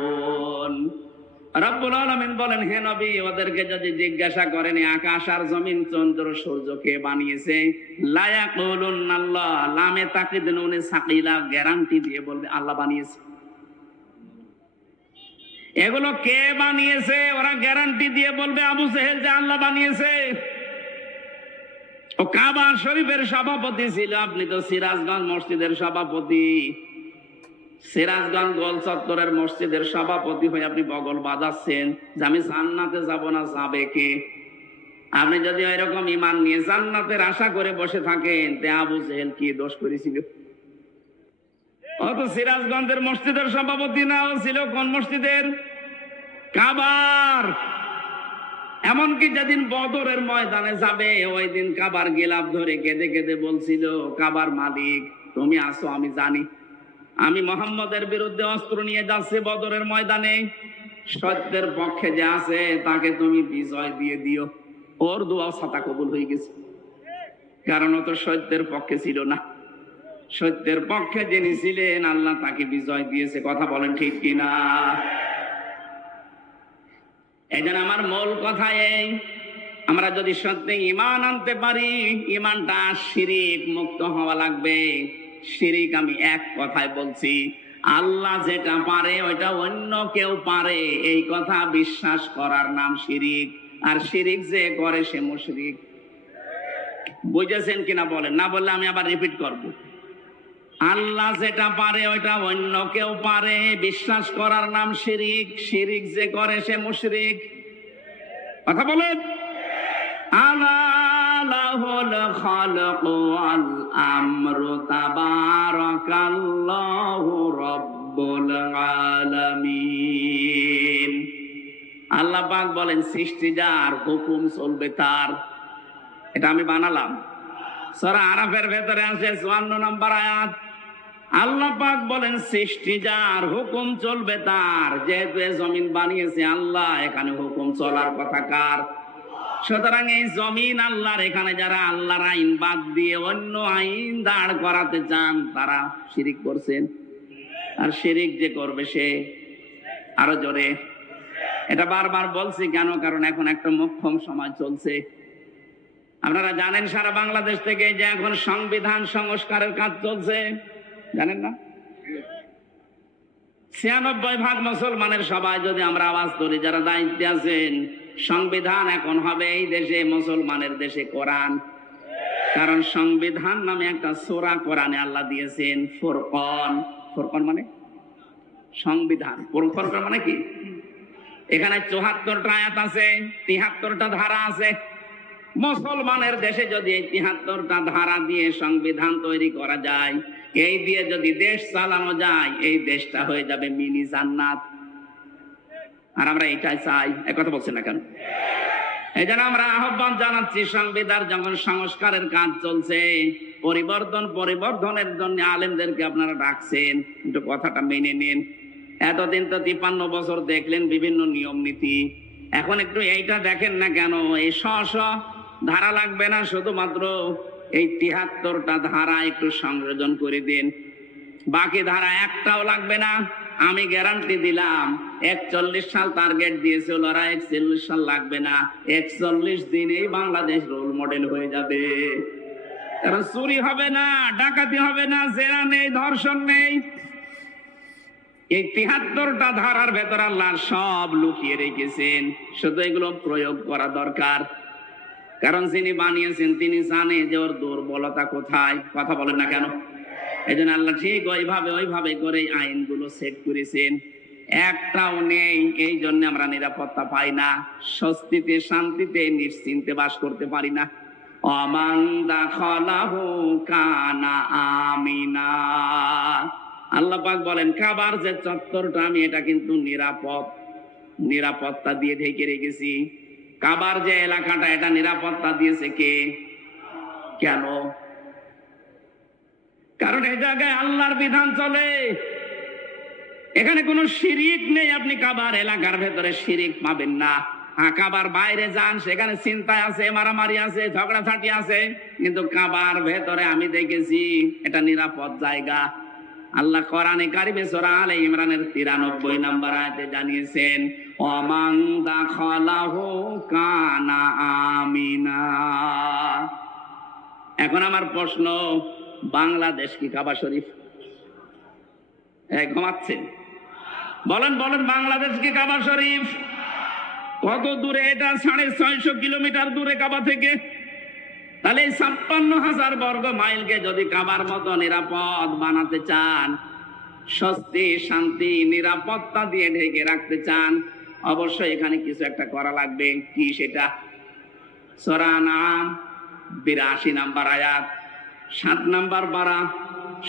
রব্বুল আলামিন বলেন, হে নবী, ওদেরকে যদি জিজ্ঞাসা করেন আকাশ আর জমিন চন্দ্র সূর্য কে বানিয়েছে, লা ইয়াকুলুন্নাল্লাহ, লামে তাকিদ নুনে সাকিলা, গ্যারান্টি দিয়ে বলবে আল্লাহ বানিয়েছে। এগুলো কে বানিয়েছে? ওরা গ্যারান্টি দিয়ে বলবে আবু জেহেল যে আল্লাহ বানিয়েছে। ও কাবা শরীফের সভাপতি ছিল, আপনি তো সিরাজগঞ্জ মসজিদের সভাপতি। সিরাজগঞ্জ গোল চত্বরের মসজিদের সভাপতি হয়ে আপনি বগল বাজাচ্ছেন যে আমি জান্নাতে যাব না, যাবে কে? আপনি যদি এরকম ঈমান নিয়ে জান্নাতের আশা করে বসে থাকেন, তে আবু জেহেল কি দোষ করেছিল? ও তো সিরাজগঞ্জের মসজিদের সভাপতি না, ও ছিল কোন মসজিদের? কাবার। এমনকি যেদিন বদরের ময়দানে যাবে, ওই দিন কাবার গিলাফ ধরে কেঁদে কেঁদে বলছিল, কাবার মালিক তুমি আসো, আমি জানি আমি মোহাম্মদের বিরুদ্ধে অস্ত্র নিয়ে যাচ্ছি বদরের ময়দানে, সত্যের পক্ষে যে আছে তাকে তুমি বিজয় দিয়ে দিও। ওর দোয়া ছাতা কবুল হয়ে গেছে, কারণ ও তো সত্যের পক্ষে ছিল না। সত্যের পক্ষে যিনি ছিলেন আল্লাহ তাকে বিজয় দিয়েছে। কথা বলেন ঠিক কিনা? এই জন্য আমার মূল কথা এই, আমরা যদি সত্যি ঈমান আনতে পারি, ঈমানটা শিরিক মুক্ত হওয়া লাগবে। শিরিক আমি এক কথায় বলছি, আল্লাহ যেটা পারে ওইটা অন্য কেউ পারে, এই কথা বিশ্বাস করার নাম শিরিক। আর শিরিক যে করে সে মুশরিক। বুঝেছেন কিনা বলেন? না বললে আমি আবার রিপিট করব। আল্লাহ যেটা পারে ওইটা অন্য কেউ পারে, বিশ্বাস করার নাম শিরিক। শিরিক যে করে সে মুশরিক। কথা বলেন। আলাহুল খালকু ওয়াল আমরু তাবারাকাল্লাহু রাব্বুল আলামিন। আল্লাহ পাক বলেন, সৃষ্টি যার, হুকুম চলবে তার। এটা আমি বানালাম। সূরা আরাফের ভেতরে আছে 54 নম্বর আয়াত। আল্লাহ পাক বলেন, সৃষ্টি যার, হুকুম চলবে তার। যেহেতু জমিন বানিয়েছে আল্লাহ, এখানে হুকুম চলার কথা কার? সুতরাং এই জমিন আল্লাহর, এখানে যারা আল্লাহর আইন বাদ দিয়ে অন্য আইন দাঁড় করাতে চান তারা শিরিক করছেন। আর শিরিক যে করবে সে, আরো জোরে, এটা বারবার বলছি কেন? কারণ এখন একটা মোক্ষম সময় চলছে। আপনারা জানেন সারা বাংলাদেশ থেকে যে এখন সংবিধান সংস্কারের কাজ চলছে, জানেন না? 96% মুসলমানের সবাই যদি আমরা আওয়াজ করি, যারা দায়িত্বে আছেন, সংবিধান এখন হবে এই দেশে মুসলমানের দেশে কোরআন। কারণ সংবিধান নামে একটা সূরা কোরআনে আল্লাহ দিয়েছেন, ফুরকান। ফুরকান মানে সংবিধান, ফুরকান মানে কি? এখানে 74টা আয়াত আছে, 73টা ধারা আছে। মুসলমানের দেশে যদি এই 73টা ধারা দিয়ে সংবিধান তৈরি করা যায়, এই দিয়ে যদি দেশ চালানো যায়, এই দেশটা হয়ে যাবে মিনি জান্নাত। আর আমরা এটাই চাই। এক কথা বলছি না কেন? এই জন্য আমরা আহ্বান জানাচ্ছি, সংবিধান যখন সংস্কারের কাজ চলছে, পরিবর্ধনের জন্য আলেমদেরকে আপনারা ডাকছেন, কিন্তু কথাটা মেনে নিন। এতদিন তো 53 বছর দেখলেন বিভিন্ন নিয়ম নীতি, এখন একটু এইটা দেখেন না কেন, এই শ ধারা লাগবে না, শুধুমাত্র এই ৭৩টা ধারা একটু সংযোজন করে দিন, বাকি ধারা একটাও লাগবে না। আমি গ্যারান্টি দিলাম ৪১ সাল টার্গেট দিয়েছিল, ওরা ৪১ সাল লাগবে না, ৪১ দিনেই বাংলাদেশ রোল মডেল হয়ে যাবে। কারণ চুরি হবে না, ডাকাতি হবে না, জেনা নেই, ধর্ষণ নেই। এই ৭৩টা ধারার ভেতর আল্লাহ সব লুকিয়ে রেখেছেন, শুধু এগুলো প্রয়োগ করা দরকার। কারণ যিনি বানিয়েছেন তিনি জানে যে ওর দুর্বলতা কোথায়। কথা বলেন না কেন? এই জন্য আল্লাহ ঠিক ওইভাবে করে আইনগুলো সেট করেছেন, একটাও নেই। এই জন্য আমরা নিরাপত্তা পাই না, স্বস্তিতে শান্তিতে নিশ্চিন্তে বাস করতে পারি না। অমান দাখালাহু কানা আমিনা। আল্লাহ পাক বলেন কাবার যে চত্বরটা আমি এটা কিন্তু নিরাপত্তা দিয়ে ঢেকে রেখেছি। কাবার যে এলাকাটা এটা নিরাপত্তা দিয়েছে কে? কেন? কারণ এই জায়গায় আল্লাহর বিধান চলে, এখানে কোনো শিরিক নেই। আপনি কাবার এলাকার ভেতরে শিরিক পাবেন না। কাবার বাইরে যান, সেখানে চিন্তায় আছে, মারামারি আছে, ঝগড়াঝাটি আছে, কিন্তু কাবার ভেতরে আমি দেখেছি এটা নিরাপদ জায়গা। আল্লাহ কোরআনে কারিমে সূরা আলে ইমরানের ৯৩ নম্বর আয়াতে জানিয়েছেন ওমান দাখালাহু কানা আমিনা। এখন আমার প্রশ্ন, বাংলাদেশ কি কাবা শরীফ? ঘুমাচ্ছেন? বলেন বাংলাদেশ কি কাবা শরীফ? কত দূরে এটা? ৬৫০ কিলোমিটার দূরে কাবা থেকে। তাহলে ৫৬,০০০ বর্গ মাইলকে যদি কাবার মতো নিরাপদ বানাতে চান, স্বস্তি শান্তি নিরাপত্তা দিয়ে ঢেকে রাখতে চান, অবশ্যই এখানে কিছু একটা করা লাগবে। কি সেটা? সূরা আনআম ৮২ নম্বর আয়াত, ৭ নম্বর পারা,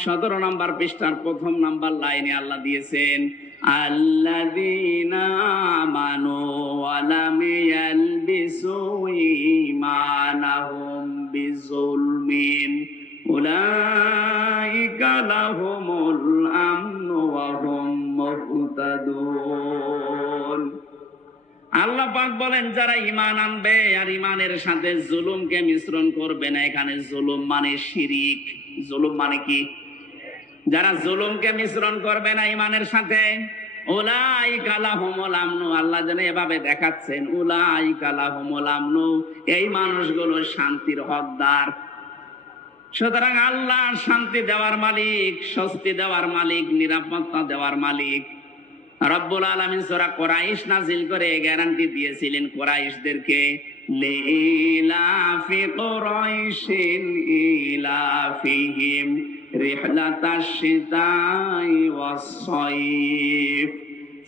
১৭ নম্বর পৃষ্ঠার ১ম নম্বর লাইনে আল্লাহ দিয়েছেন আল্লাযীনা আমানু ওয়া লাম ইয়ালবিসু ঈমানাহুম বিযুলমিন উলাইকা লাহুমুল আমনু ওয়া হুম মুহতাদুন। আল্লাহ পাক বলেন যারা ঈমান আনবে আর ঈমানের সাথে জুলুমকে মিশ্রণ করবে না। এখানে জুলুম মানে শিরিক। জুলুম মানে কি? যারা জুলুমকে মিশ্রণ করবে না ঈমানের সাথে, উলাইকা লাহুমুল আমনু। আল্লাহ যেন এভাবে দেখাচ্ছেন উলাইকা লাহুমুল আমনু, এই মানুষগুলো শান্তির হকদার। সুতরাং আল্লাহ শান্তি দেওয়ার মালিক, স্বস্তি দেওয়ার মালিক, নিরাপত্তা দেওয়ার মালিক। রব্বুল আলামিন সূরা কুরাইশ নাযিল করে গ্যারান্টি দিয়েছিলেন কুরাইশদেরকে, লিইলাফি কুরাইশিন ইলাফিহিম রিহলাতাশ শিতাই ওয়াস সাইফ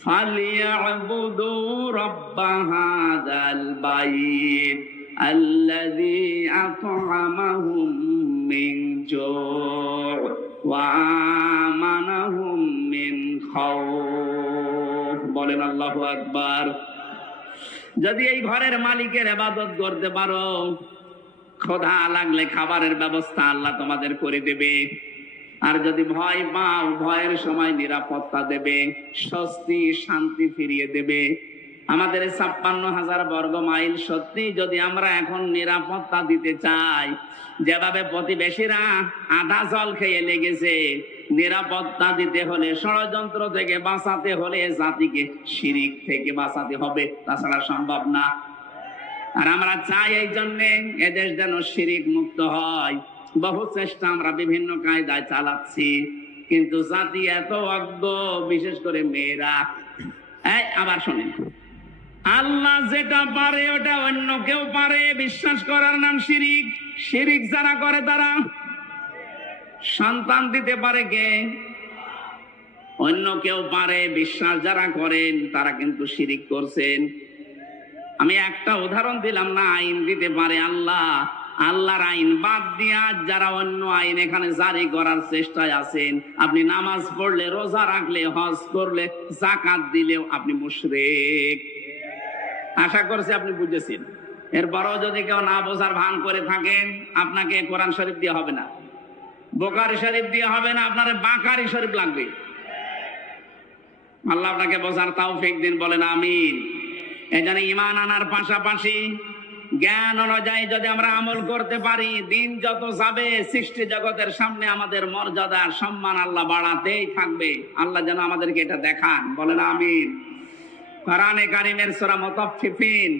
ফালিয়াবুদু রাব্ব হাযাল বাইত আল্লাযী আত'আমাহুম মিন জু' ওয়া আমানাহুম মিন খাউফ। বলেন আল্লাহু আকবার। যদি এই ঘরের মালিকের ইবাদত করতে পারো, ক্ষুধা লাগলে খাবারের ব্যবস্থা আল্লাহ তোমাদের করে দেবে। আর যদি ভয় পাও, ভয়ের সময় নিরাপত্তা দেবে, স্বস্তি শান্তি ফিরিয়ে দেবে। আমাদের ৫৬,০০০ বর্গ মাইল সত্যি যদি আমরা এখন নিরাপত্তা দিতে চাই, যেভাবে প্রতিবেশীরা আধা জল খেয়ে লেগেছে, নিরাপত্তা দিতে হলে, ষড়যন্ত্র থেকে বাঁচাতে হলে জাতিকে শিরিক থেকে বাঁচাতে হবে, তাছাড়া সম্ভব না। আর আমরা চাই এই জন্যে এদেশ যেন শিরিক মুক্ত হয়। বহু চেষ্টা আমরা বিভিন্ন কায়দায় চালাচ্ছি, কিন্তু জাতি এত অজ্ঞ, বিশেষ করে মেয়েরা। আবার শোনেন, আল্লাহ যেটা পারে ওটা অন্য কেউ পারে বিশ্বাস করার নাম শিরিক। শিরিক যারা করে তারা সন্তান দিতে পারে কে? অন্য কেউ পারে। বিশ্বাস যারা করেন তারা কিন্তু শিরিক করছেন। আমি একটা উদাহরণ দিলাম না, আইন দিতে পারে আল্লাহ। আল্লাহর আইন বাদ দিয়া যারা অন্য আইন এখানে জারি করার চেষ্টায় আছেন, আপনি নামাজ পড়লে, রোজা রাখলে, হজ করলে, যাকাত দিলেও আপনি মুশরিক। আশা করছি আপনি বুঝেছেন। এরপরও যদি কেউ না বোঝার ভান করে থাকেন, আপনাকে কোরআন শরীফ দিয়ে হবে না, বুখারী শরীফ দিয়ে হবে না, আপনার বাকারি শরীফ লাগবে। আল্লাহ আপনাকে বোঝার তৌফিক দিন, বলেন আমিন। এজন্য ঈমান আনার পাশাপাশি জ্ঞান অনুযায়ী যদি আমরা আমল করতে পারি, দিন যত যাবে সৃষ্টি জগতের সামনে আমাদের মর্যাদা সম্মান আল্লাহ বাড়াতেই থাকবে। আল্লাহ যেন আমাদেরকে এটা দেখান, বলেন আমিন। কোরআনে কারীমের সূরা মুতাফফিফিন,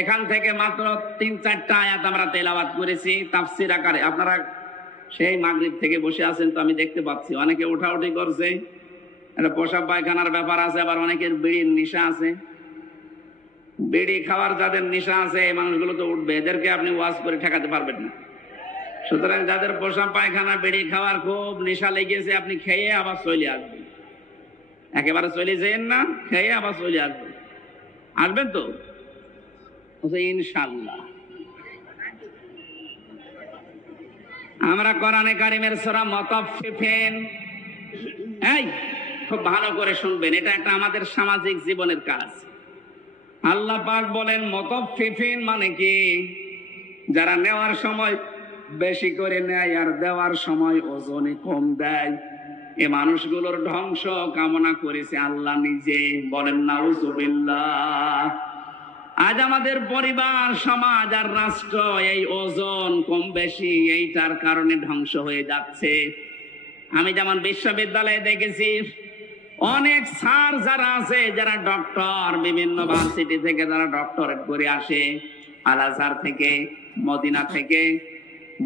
এখান থেকে মাত্র ৩-৪টা আয়াত আমরা তেলাওয়াত করেছি তাফসীর আকারে। আপনারা সেই মাগরিব থেকে বসে আছেন তো আমি দেখতে পাচ্ছি, অনেকে উঠাউঠি করছে, একটা পেশাব পায়খানার ব্যাপার আছে, আবার অনেকের বিড়ির নেশা আছে। বিড়ি খাওয়ার যাদের নেশা আছে এই মানুষগুলো তো উঠবে, এদেরকে আপনি ওয়াজ করে ঠেকাতে পারবেন না। সুতরাং যাদের পেশাব পায়খানা বিড়ি খাওয়ার খুব নেশা লেগেছে, আপনি খেয়ে আবার চলে আসবেন। একেবারে চলে যেন না, খেয়ে আবার চলে আসবেন। আসবেন তো ইনশাআল্লাহ। আমরা কোরআনে কারীমের সূরা মুতাফফিফিন, এই খুব ভালো করে শুনবেন, এটা একটা আমাদের সামাজিক জীবনের কাজ। আল্লাহ পাক বলেন মুতাফফিফিন মানে কি? যারা নেওয়ার সময় বেশি করে নেয় আর দেওয়ার সময় ওজনে কম দেয়, এই মানুষগুলোর ধ্বংস কামনা করেছে আল্লাহ নিজে, বলেন নাউজুবিল্লাহ। আজ আমাদের পরিবার, সমাজ আর রাষ্ট্র এই ওজন কম বেশি এইটার কারণে ধ্বংস হয়ে যাচ্ছে। আমি যেমন বিশ্ববিদ্যালয়ে দেখেছি অনেক স্যার যারা আছে, যারা ডক্টর, বিভিন্ন ভার্সিটি থেকে যারা ডক্টরেট করে আসে, আল আজহার থেকে, মদিনা থেকে,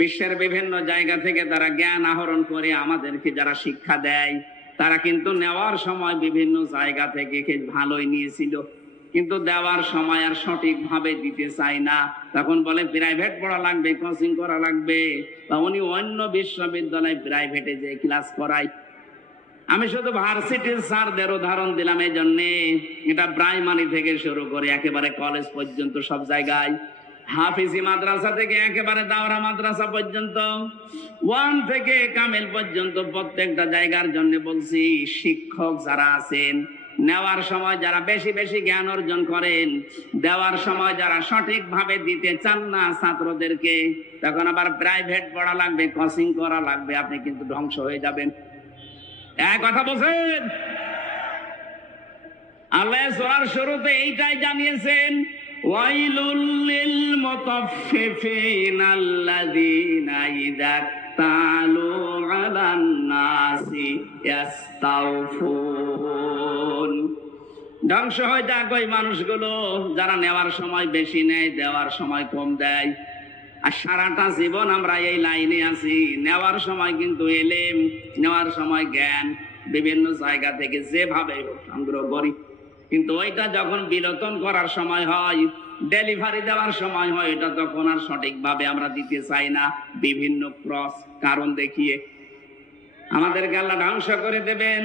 বিশ্বের বিভিন্ন জায়গা থেকে তারা জ্ঞান আহরণ করে আমাদেরকে যারা শিক্ষা দেয়, তারা কিন্তু নেওয়ার সময় বিভিন্ন জায়গা থেকে ভালোই নিয়েছিল, কিন্তু দেওয়ার সময় আর সঠিকভাবে দিতে চায় না। তখন বলে প্রাইভেট পড়া লাগবে, কোচিং করা লাগবে, বা উনি অন্য বিশ্ববিদ্যালয় প্রাইভেটে যে ক্লাস করায়। আমি শুধু ভার্সিটির স্যারদের উদাহরণ দিলাম এই জন্যে, এটা প্রাইমারি থেকে শুরু করে একেবারে কলেজ পর্যন্ত সব জায়গায়, হাফিজি মাদ্রাসা থেকে একেবারে দাওরা মাদ্রাসা পর্যন্ত, 1 থেকে কামেল পর্যন্ত প্রত্যেকটা জায়গার জন্য বলছি, শিক্ষক যারা আছেন, নেওয়ার সময় যারা বেশি বেশি জ্ঞান অর্জন করেন, দেওয়ার সময় যারা সঠিকভাবে দিতে চান না ছাত্রদেরকে, তখন আবার প্রাইভেট পড়া লাগবে, কোচিং করা লাগবে, আপনি কিন্তু ধ্বংস হয়ে যাবেন। এক কথা বলছেন, আল্লাহ সূরার শুরুতে এইটাই জানিয়েছেন, ওয়াইলুল লিল মুতাফফিফিন আল্লাযীনা ইযা তালু আলান নাসি ইস্তাওফুন। ধ্বংস হয়ে যাক ওই মানুষগুলো যারা নেওয়ার সময় বেশি নেয়, দেওয়ার সময় কম দেয়। আর সারাটা জীবন আমরা এই লাইনে আছি, নেওয়ার সময় কিন্তু এলেম, নেওয়ার সময় জ্ঞান বিভিন্ন জায়গা থেকে যেভাবে সংগ্রহ করি, কিন্তু ওইটা যখন বিলোপন করার সময় হয়, ডেলিভারি দেওয়ার সময় হয়, এটা তখন আর সঠিকভাবে আমরা দিতে চাই না, বিভিন্ন ক্রস কারণ দেখিয়ে আমাদেরকে আল্লাহ ধ্বংস করে দেবেন।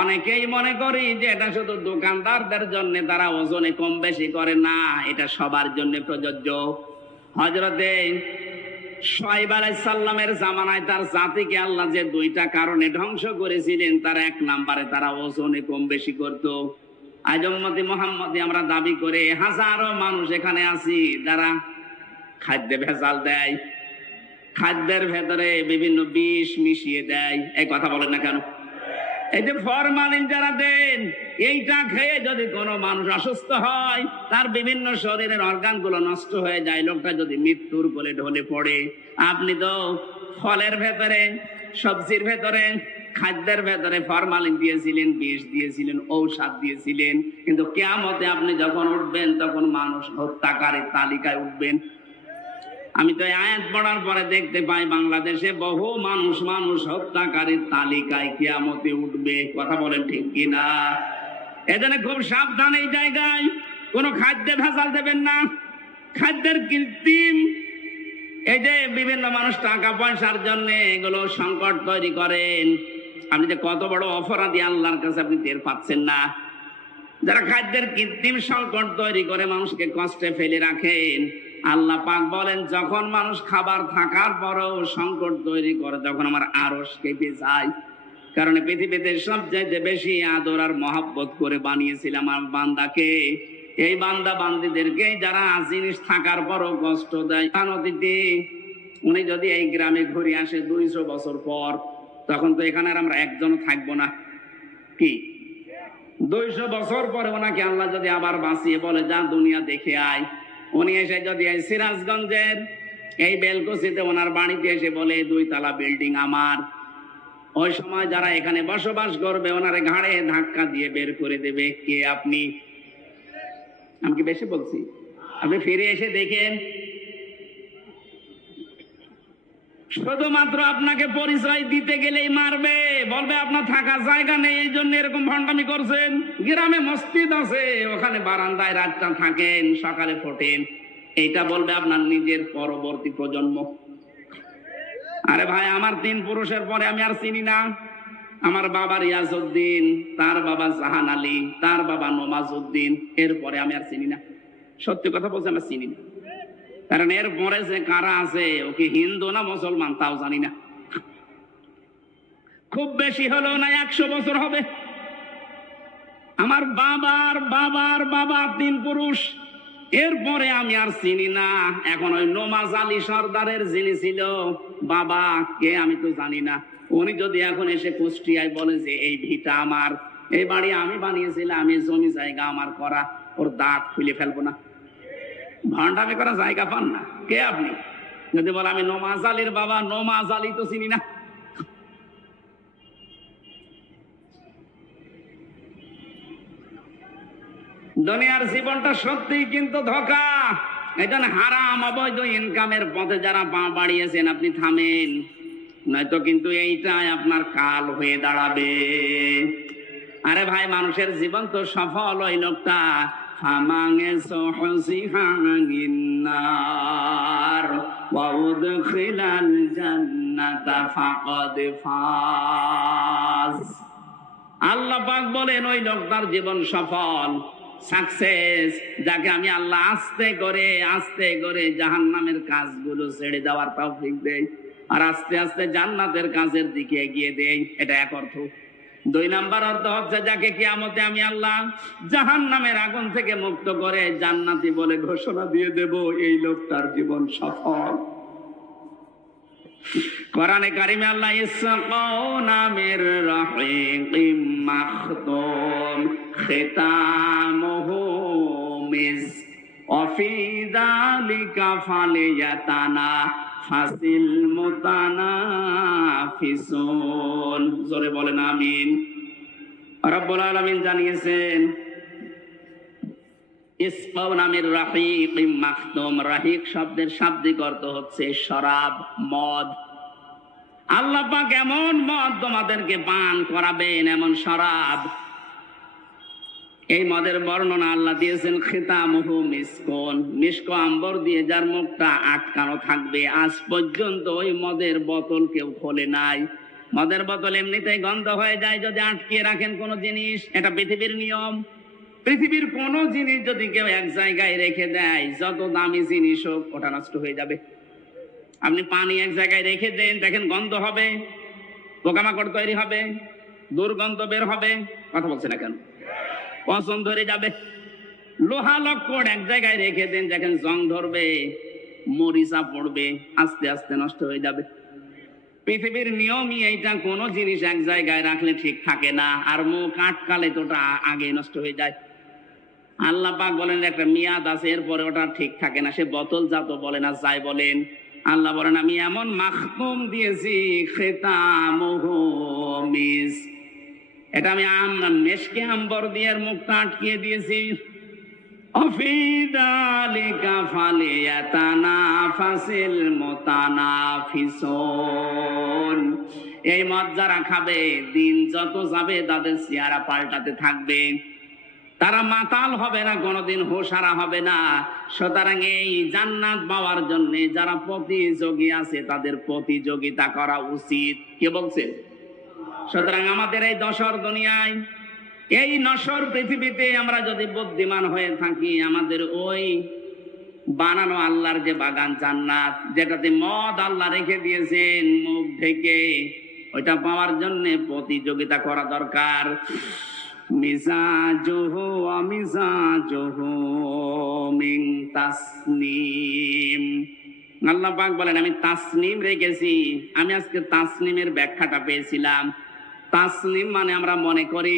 অনেকেই মনে করি যে এটা শুধু দোকানদারদের জন্য, তারা ওজনে কম বেশি করে না, এটা সবার জন্য প্রযোজ্য। হযরতে শুআয়ব আলাইহিস সালামের জামানায় তার জাতিকে আল্লাহ যে 2টা কারণে ধ্বংস করেছিলেন, তার 1 নম্বরে তারা ওজনে কম বেশি করত। আজ উম্মতে মুহাম্মদী আমরা দাবি করে হাজারো মানুষ এখানে আছি যারা খাদ্যে ভেজাল দেয়, খাদ্যের ভেতরে বিভিন্ন বিষ মিশিয়ে দেয়। এই কথা বলেন না কেন? এই যে ফরমালিন যারা দেন, এইটা খেয়ে যদি কোনো মানুষ অসুস্থ হয়, তার বিভিন্ন শরীরের অর্গানগুলো নষ্ট হয়ে যায়, লোকটা যদি মৃত্যুর কোলে ঢলে পড়ে। আপনি তো ফলের ভেতরে, সবজির ভেতরে, খাদ্যের ভেতরে ফরমালিন দিয়েছিলেন, বিষ দিয়েছিলেন, ঔষধ দিয়েছিলেন, কিন্তু কিয়ামতে আপনি যখন উঠবেন তখন মানুষ হত্যাকারীর তালিকায় উঠবেন। আমি তো আয়াত পড়ার পরে দেখতে পাই বাংলাদেশে বহু মানুষ হত্যাকারীর তালিকায় কিয়ামতে উঠবে। কথা বলেন ঠিক কিনা? এজন্য খুব সাবধান, এই জায়গায় কোনো খাদ্যে ভেজাল দেবেন না। খাদ্যের কৃত্রিম, এই যে বিভিন্ন মানুষ টাকা পয়সার জন্য এগুলো সংকট তৈরি করেন, আপনি যে কত বড় অপরাধী আল্লাহর কাছে আপনি টের পাচ্ছেন না। যারা খাদ্যের কৃত্রিম সংকট তৈরি করে মানুষকে কষ্টে ফেলে রাখেন, আল্লাহ পাক বলেন যখন মানুষ খাবার থাকার পরেও সংকট তৈরি করে, তখন আমার আরশ কেঁপে যায়। কারণ পৃথিবীতে সবচেয়ে বেশি আদর আর মহব্বত করে বানিয়েছিলাম আমার বান্দাকে। এই বান্দা বান্দীদেরকে যারা জিনিস থাকার পরও কষ্ট দেয়, অতীতে উনি যদি এই গ্রামে ঘুরে আসে 200 বছর পর, তখন তো এখানে আর আমরা একজনও থাকবো না। কি 200 বছর পরে ওনাকে আল্লাহ যদি আবার বাঁচিয়ে বলে যা দুনিয়া দেখে আয়, উনি এসে যদি এই সিরাজগঞ্জের এই বেলকুচিতে ওনার বাড়িতে এসে বলে 2 তলা বিল্ডিং আমার, ওই সময় যারা এখানে বসবাস করবে ওনারে ঘাড়ে ধাক্কা দিয়ে বের করে দেবে। কে আপনি? আমি কি বেশি বলছি? আপনি ফিরে এসে দেখেন, শুধুমাত্র আপনাকে পরিচয় দিতে গেলেই মারবে, বলবে আপনার থাকার জায়গা নেই, এই জন্য এরকম ভণ্ডামি করছেন। গ্রামে মসজিদ আছে, ওখানে বারান্দায় রাতটা থাকেন, সকালে ফোটেন, এইটা বলবে আপনার নিজের পরবর্তী প্রজন্ম। আরে ভাই, আমার 3 পুরুষের পরে আমি আর চিনি না। আমার বাবা রিয়াজউদ্দিন, তার বাবা জাহান আলী, তার বাবা নমাজউদ্দিন, এরপরে আমি আর চিনি না। সত্যি কথা বলছি, আমি চিনি না। কারণ এরপরে যে কারা আছে, ওকে হিন্দু না মুসলমান তাও জানি না। খুব বেশি হলো না 100 বছর হবে। আমার বাবার বাবার বাবা 3 পুরুষ, এরপরে আমি আর চিনি না। এখন ওই নমাজ আলী সর্দারের যিনি ছিল বাবা, কে আমি তো জানি না। উনি যদি এখন এসে কুষ্টিয়ায় বলে যে এই ভিটা আমার, এই বাড়ি আমি বানিয়েছিলাম, আমি জমি জায়গা আমার করা, ওর দাঁত খুলে ফেলবো না। ভান্ডামি করা জায়গা পান না। কে আপনি? যদি বলে আমি নমাজ আলীর বাবা, নমাজ আলী তো চিনি না। দুনিয়ার জীবনটা সত্যিই কিন্তু ধোঁকা। এটা হারাম অবৈধ ইনকামের পথে যারা পা বাড়িয়েছেন আপনি থামেন, নয়তো কিন্তু এইটাই আপনার কাল হয়ে দাঁড়াবে। আরে ভাই, মানুষের জীবন তো সফল ওই লোকটা ফামাঙে সহসিহাগিন্নার ওয়া উদখিলাল জান্নাতা ফাকাদ ফাজ। আল্লাহ পাক বলেন ওই লোকটার জীবন সফল, সাকসেস, যাকে আমি আল্লাহ আস্তে করে জাহান্নামের কাজগুলো ছেড়ে দেওয়ার তৌফিক দেই আর আস্তে আস্তে জান্নাতের কাজের দিকে এগিয়ে দেই। এটা এক অর্থ। 2 নাম্বার অর্থ হচ্ছে যাকে কিয়ামতে আমি আল্লাহ জাহান্নামের আগুন থেকে মুক্ত করে জান্নাতি বলে ঘোষণা দিয়ে দেব, এই লোকটার জীবন সফল। কোরআনে কারিমে আল্লাহ ইসকাউনা মির রাহিকিম মাখতুম খিতামুহু মিস ওয়া ফি যালিকা ফালিয়াতানা ফাসিল মুতানাফিসুন। জোরে বলেন আমিন। রব্বুল আলামিন জানিয়েছেন ইসকাউনা মির রাহিকিম মাখতুম। রাহিক শব্দের শাব্দিক অর্থ হচ্ছে শরাব, মদ। আল্লাহ পাক এমন মদ তোমাদেরকে পান করাবেন, এমন শরাব, এই মদের বর্ণনা আল্লাহ দিয়েছেন খিতামুহু মিসকন, মিস্ক আম্বর দিয়ে যার মুখটা আটকানো থাকবে। আজ পর্যন্ত ওই মদের বোতল কেউ খোলে নাই। মদের বোতল এমনিতেই গন্ধ হয়ে যায় যদি আটকিয়ে রাখেন কোনো জিনিস, এটা পৃথিবীর নিয়ম। পৃথিবীর কোন জিনিস যদি কেউ এক জায়গায় রেখে দেয়, যত দামি জিনিস হোক, ওটা নষ্ট হয়ে যাবে। আপনি পানি এক জায়গায় রেখে দেন, দেখেন গন্ধ হবে, পোকামাকড় তৈরি হবে, দুর্গন্ধ বের হবে। কথা বলছে না কেন? পছন্দ ধরে যাবে। লোহা লক্কড় এক জায়গায় রেখে দেন, দেখেন জং ধরবে, মরিচা পড়বে, আস্তে আস্তে নষ্ট হয়ে যাবে। পৃথিবীর নিয়মই এইটা, কোন জিনিস এক জায়গায় রাখলে ঠিক থাকে না, আর মুখ আটকালে তো ওটা আগে নষ্ট হয়ে যায়। আল্লাহ পাক বলেন একটা মেয়াদ আছে, এরপরে ওটা ঠিক থাকে না। সে বোতল জাত বলেন আর যাই বলেন, আল্লাহ বলেন আমি এমন মাখতুম দিয়েছি, খিতামুহু মিস্ক, এটা আমি মেশকে আম্বর দিয়ে মুখটা আটকিয়ে দিয়েছি। অফি যালিকা ফালিয়াতানাফাসিল মুতানাফিসুন। এই মদ যারা খাবে, দিন যত যাবে তাদের চেহারা পাল্টাতে থাকবে, তারা মাতাল হবে না, কোনোদিন হুঁশহারা হবে না। সুতরাং এই জান্নাত পাওয়ার জন্য যারা প্রতিযোগী আছে তাদের প্রতিযোগিতা করা উচিত। কে বলছেন? সুতরাং আমাদের এই দশর দুনিয়ায়, এই নশ্বর পৃথিবীতে আমরা যদি বুদ্ধিমান হয়ে থাকি, আমাদের ওই বানানো আল্লাহর যে বাগান জান্নাত, যেটাতে মদ আল্লাহ রেখে দিয়েছেন মুখ ঢেকে, ওইটা পাওয়ার জন্য প্রতিযোগিতা করা দরকার। মিজাজুহু ওয়া মিজাজুহু মিন তাসনিম। আল্লাহ পাক বলেন আমি তাসনিম রেখেছি। আমি আজকে তাসনিমের ব্যাখ্যাটা পেয়েছিলাম। তাসনিম মানে আমরা মনে করি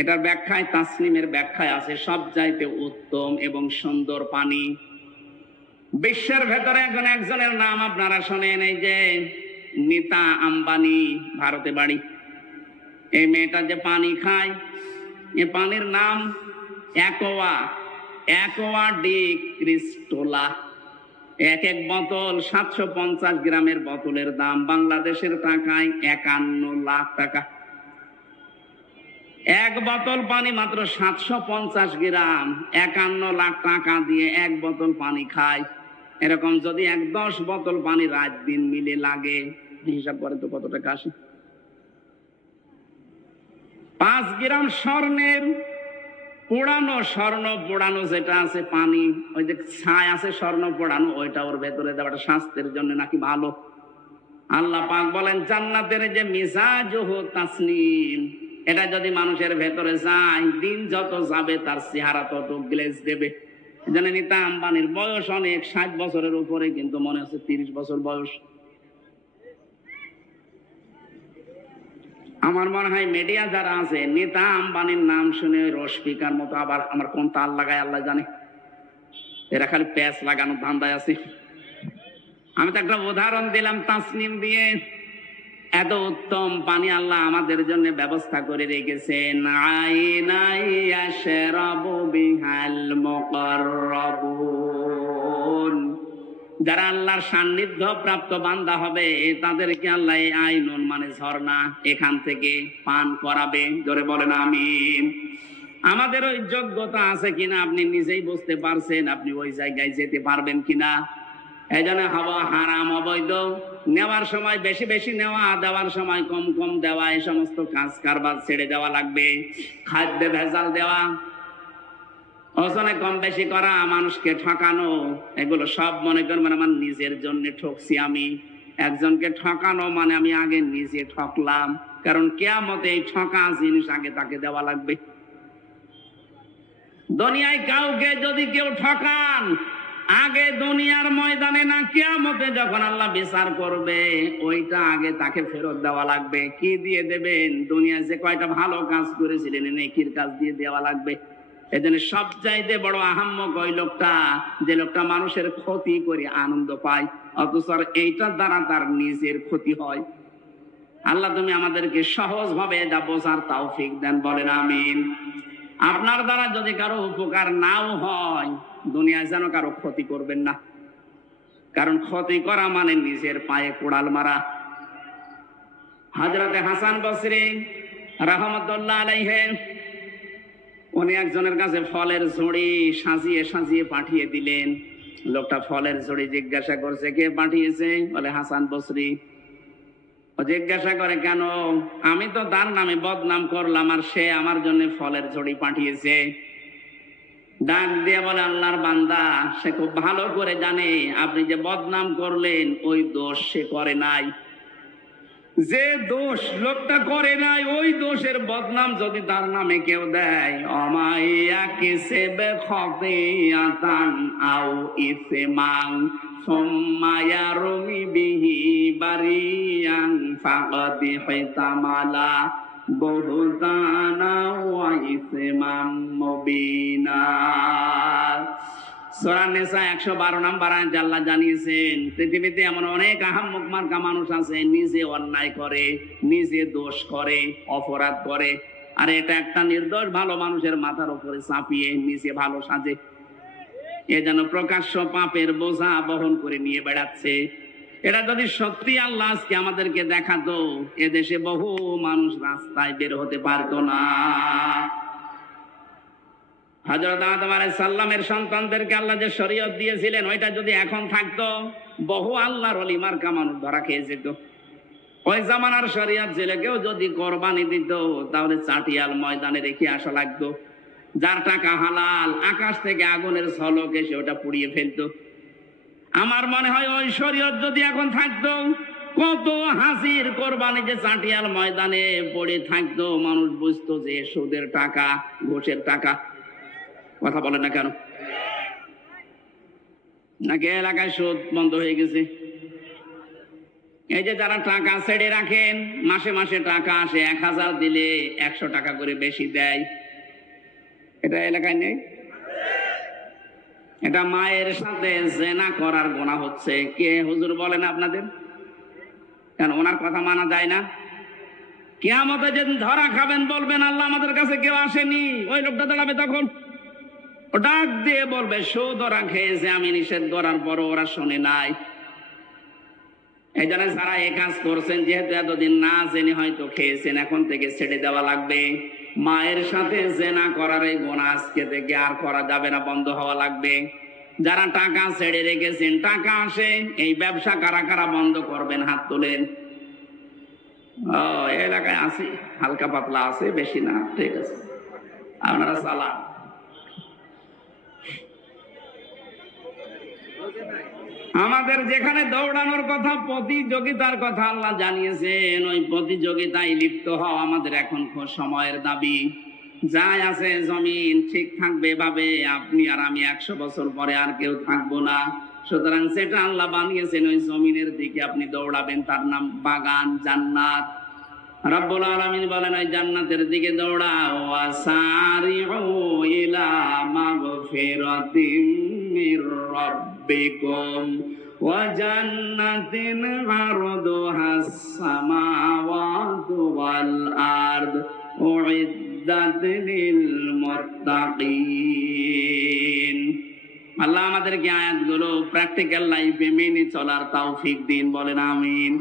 এটার ব্যাখ্যায়, তাসনিমের ব্যাখ্যায় আছে সব চাইতে উত্তম এবং সুন্দর পানি। বিশ্বের ভেতরে এখন একজনের নাম আপনারা শোনেন, এই যে নীতা আম্বানি, ভারতে বাড়ি। এই মেয়েটা যে পানি খায়, এ পানির নাম অ্যাকোয়া ডি ক্রিস্টোলা। এক এক বোতল 750 গ্রামের বোতলের দাম বাংলাদেশের টাকায় 51 লাখ টাকা। এক বোতল পানি মাত্র 750 গ্রাম, 51 লাখ টাকা দিয়ে এক বোতল পানি খায়। এরকম যদি 10 বোতল পানি রাত দিন মিলে লাগে, হিসাব করে তো কত টাকা আসে। 5 গ্রাম স্বর্ণের স্বর্ণ পোড়ানো যেটা আছে পানি, ওই যে ছাই আছে স্বর্ণ পোড়ানো, ওইটা ওর ভেতরে দেওয়াটা স্বাস্থ্যের জন্য নাকি ভালো। আল্লাহ পাক বলেন জান্নাতের যে মিজাজুহু তাসনিম, এটা যদি মানুষের ভেতরে যায়, দিন যত যাবে তার চেহারা তত গ্লেজ দেবে। জানেন নীতা আম্বানির বয়স অনেক, 60 বছরের উপরে, কিন্তু মনে হচ্ছে 30 বছর বয়স। আমার মনে হয় মিডিয়া যারা আছে, নীতা আম্বানির নাম শুনে রসপিকার মতো আবার আমার কোন তাল লাগায় আল্লাহ জানে, এরা খালি প্যাচ লাগানোর ধান্দায় আছে। আমি তো একটা উদাহরণ দিলাম তাসনিম দিয়ে। এত উত্তম পানি আল্লাহ আমাদের জন্য ব্যবস্থা করে রেখেছেন। আইনাই ইয়াশরাবু বিহাল মুকাররাবুন, যারা আল্লাহর সান্নিধ্য প্রাপ্ত বান্দা হবে তাদেরকে আল্লাহ আইনুন মানে ঝর্ণা, এখান থেকে পান করাবে। জোরে বলেন আমিন। আমাদের ওই যোগ্যতা আছে কিনা আপনি নিজেই বুঝতে পারছেন, আপনি ওই জায়গায় যেতে পারবেন কিনা। এই জন্য হওয়া হারাম, অবৈধ, নেওয়ার সময় বেশি বেশি নেওয়া, দেওয়ার সময় কম কম দেওয়া, এই সমস্ত কাজ কারবার ছেড়ে দেওয়া লাগবে। খাদ্যে ভেজাল দেওয়া, ওজনে কম বেশি করা, মানুষকে ঠকানো, এগুলো সব মনে করবেন আমার নিজের জন্য ঠকছি আমি। একজনকে ঠকানো মানে আমি আগে নিজে ঠকলাম, কারণ কিয়ামতে এই ঠকা জিনিস আগে তাকে দেওয়া লাগবে। দুনিয়ায় কাউকে যদি কেউ ঠকান, আগে দুনিয়ার ময়দানে না, কিয়ামতে যখন আল্লাহ বিচার করবে, ওইটা আগে তাকে ফেরত দেওয়া লাগবে। কি দিয়ে দেবেন? দুনিয়ায় যে কয়টা ভালো কাজ করেছিলেন নেকির কাজ দিয়ে দেওয়া লাগবে। এজন্য সবচাইতে বড় আহাম্মক ওই লোকটা, যে লোকটা মানুষের ক্ষতি করে আনন্দ পায়, অথচ এইটার দ্বারা তার নিজের ক্ষতি হয়। আল্লাহ তুমি আমাদেরকে সহজ ভাবে এটা বোঝার তৌফিক দেন, বলেন আমিন। আপনার দ্বারা যদি কারো উপকার নাও হয়, দুনিয়ায় যেন কারো ক্ষতি করবেন না, কারণ ক্ষতি করা মানে নিজের পায়ে কোড়াল মারা। হযরতে হাসান বসরি রাহমাতুল্লাহ আলাইহি, উনি একজনের কাছে ফলের ঝুড়ি সাজিয়ে সাজিয়ে পাঠিয়ে দিলেন। লোকটা ফলের ঝুড়ি জিজ্ঞাসা করছে কে পাঠিয়েছে, বলে হাসান বসরি। জিজ্ঞাসা করে কেন? আমি তো তার নামে বদনাম করলাম আর সে আমার জন্য ফলের ঝুড়ি পাঠিয়েছে। ডাক দিয়ে বলে আল্লাহর বান্দা, সে খুব ভালো করে জানে আপনি যে বদনাম করলেন ওই দোষ সে করে নাই। যে দোষ লোকটা করে নাই, ওই দোষের বদনাম যদি তার নামে কেউ দেয়, অমাইয়া কিসেবে খতিয়াতান আও ইসমান সুম্মা ইয়ারমি বিহি বারিয়ান ফাকাদ হিতামালা বুহতানা ওয়া ইসমান মুবিনা। সূরা নিসা 112 নম্বর আয়াতে আল্লাহ জানিয়েছেন, পৃথিবীতে এমন অনেক আহাম্মক মার্কা মানুষ আছে, নিজে অন্যায় করে, নিজে দোষ করে, অপরাধ করে, আর এটা একটা নির্দোষ ভালো মানুষের মাথার উপরে চাপিয়ে নিজে ভালো সাজে। এ যেন প্রকাশ্য পাপের বোঝা বহন করে নিয়ে বেড়াচ্ছে। এটা যদি সত্যি আল্লাহ আজকে আমাদেরকে দেখাতো, এদেশে বহু মানুষ রাস্তায় বের হতে পারতো না। হযরত আদম আলাইহিস সালামের সন্তানদেরকে আল্লাহ যে শরীয়ত দিয়েছিলেন, ওইটা যদি এখন থাকতো, বহু আল্লাহর ওলি মার্কা মানুষ ধরা খেয়ে যেত। ওই জামানার শরীয়ত ছেলেকেও যদি কোরবানি দিত, তাহলে চাটিয়াল ময়দানে রেখে আসা লাগতো। যার টাকা হালাল, আকাশ থেকে আগুনের ঝলক এসে ওটা পুড়িয়ে ফেলতো। আমার মনে হয় ওই শরীয়ত যদি এখন থাকতো, কত হাসির কোরবানি যে চাটিয়াল ময়দানে পড়ে থাকতো, মানুষ বুঝতো যে সুদের টাকা, ঘুষের টাকা। কথা বলে না কেন? নাকি এলাকায় সুদ বন্ধ হয়ে গেছে? এই যে যারা টাকা ছেড়ে রাখেন, মাসে মাসে টাকা আসে, 1000 দিলে 100 টাকা করে বেশি দেয়, এটা এলাকায় নেই? এটা মায়ের সাথে জেনা করার গুনাহ হচ্ছে। কে হুজুর বলেন আপনাদের? কেন ওনার কথা মানা যায় না? কিয়ামতে যেদিন ধরা খাবেন বলবেন আল্লাহ আমাদের কাছে কেউ আসেনি, ওই লোকটা দাঁড়াবে তখন, ও ডাক দিয়ে বলবে সুদ ওরা খেয়েছে, আমি নিষেধ করার পরও ওরা শোনে নাই। এই জন্য যারা এই কাজ করছেন, যেহেতু এতদিন না জেনে হয়তো খেয়েছেন, এখন থেকে ছেড়ে দেওয়া লাগবে। মায়ের সাথে জেনা করার এই গুনাহ আজকে থেকে আর করা যাবে না, বন্ধ হওয়া লাগবে। যারা টাকা ছেড়ে রেখেছেন, টাকা আসে, এই ব্যবসা কারা কারা বন্ধ করবেন? হাত তোলেন। ও এলাকায় আছে, হালকা পাতলা আছে, বেশি না, ঠিক আছে, আপনারা চালান। আমাদের যেখানে দৌড়ানোর কথা, প্রতিযোগিতার কথা আল্লাহ জানিয়েছেন, ওই প্রতিযোগিতায় লিপ্ত হওয়া আমাদের এখন সময়ের দাবি। যাই আছে জমিন ঠিক থাকবে ভাবে আপনি আর আমি 100 বছর পরে আর কেউ থাকবো না। সুতরাং সেটা আল্লাহ বানিয়েছেন, ওই জমিনের দিকে আপনি দৌড়াবেন, তার নাম বাগান, জান্নাত। রব্বুল আলামিন বলেন ওই জান্নাতের দিকে দৌড়াও। ওয়াসারিউ ইলা মাগফিরাতিম মির রাব্বিকুম ওয়া জান্নাতিন আরদুহাস সামাওয়াতু ওয়াল আরদ উইদ্দাত লিল মুত্তাকিন। আল্লাহ আমাদেরকে আয়াতগুলো প্র্যাকটিক্যাল লাইফে মেনে চলার তৌফিক দিন, বলেন আমিন।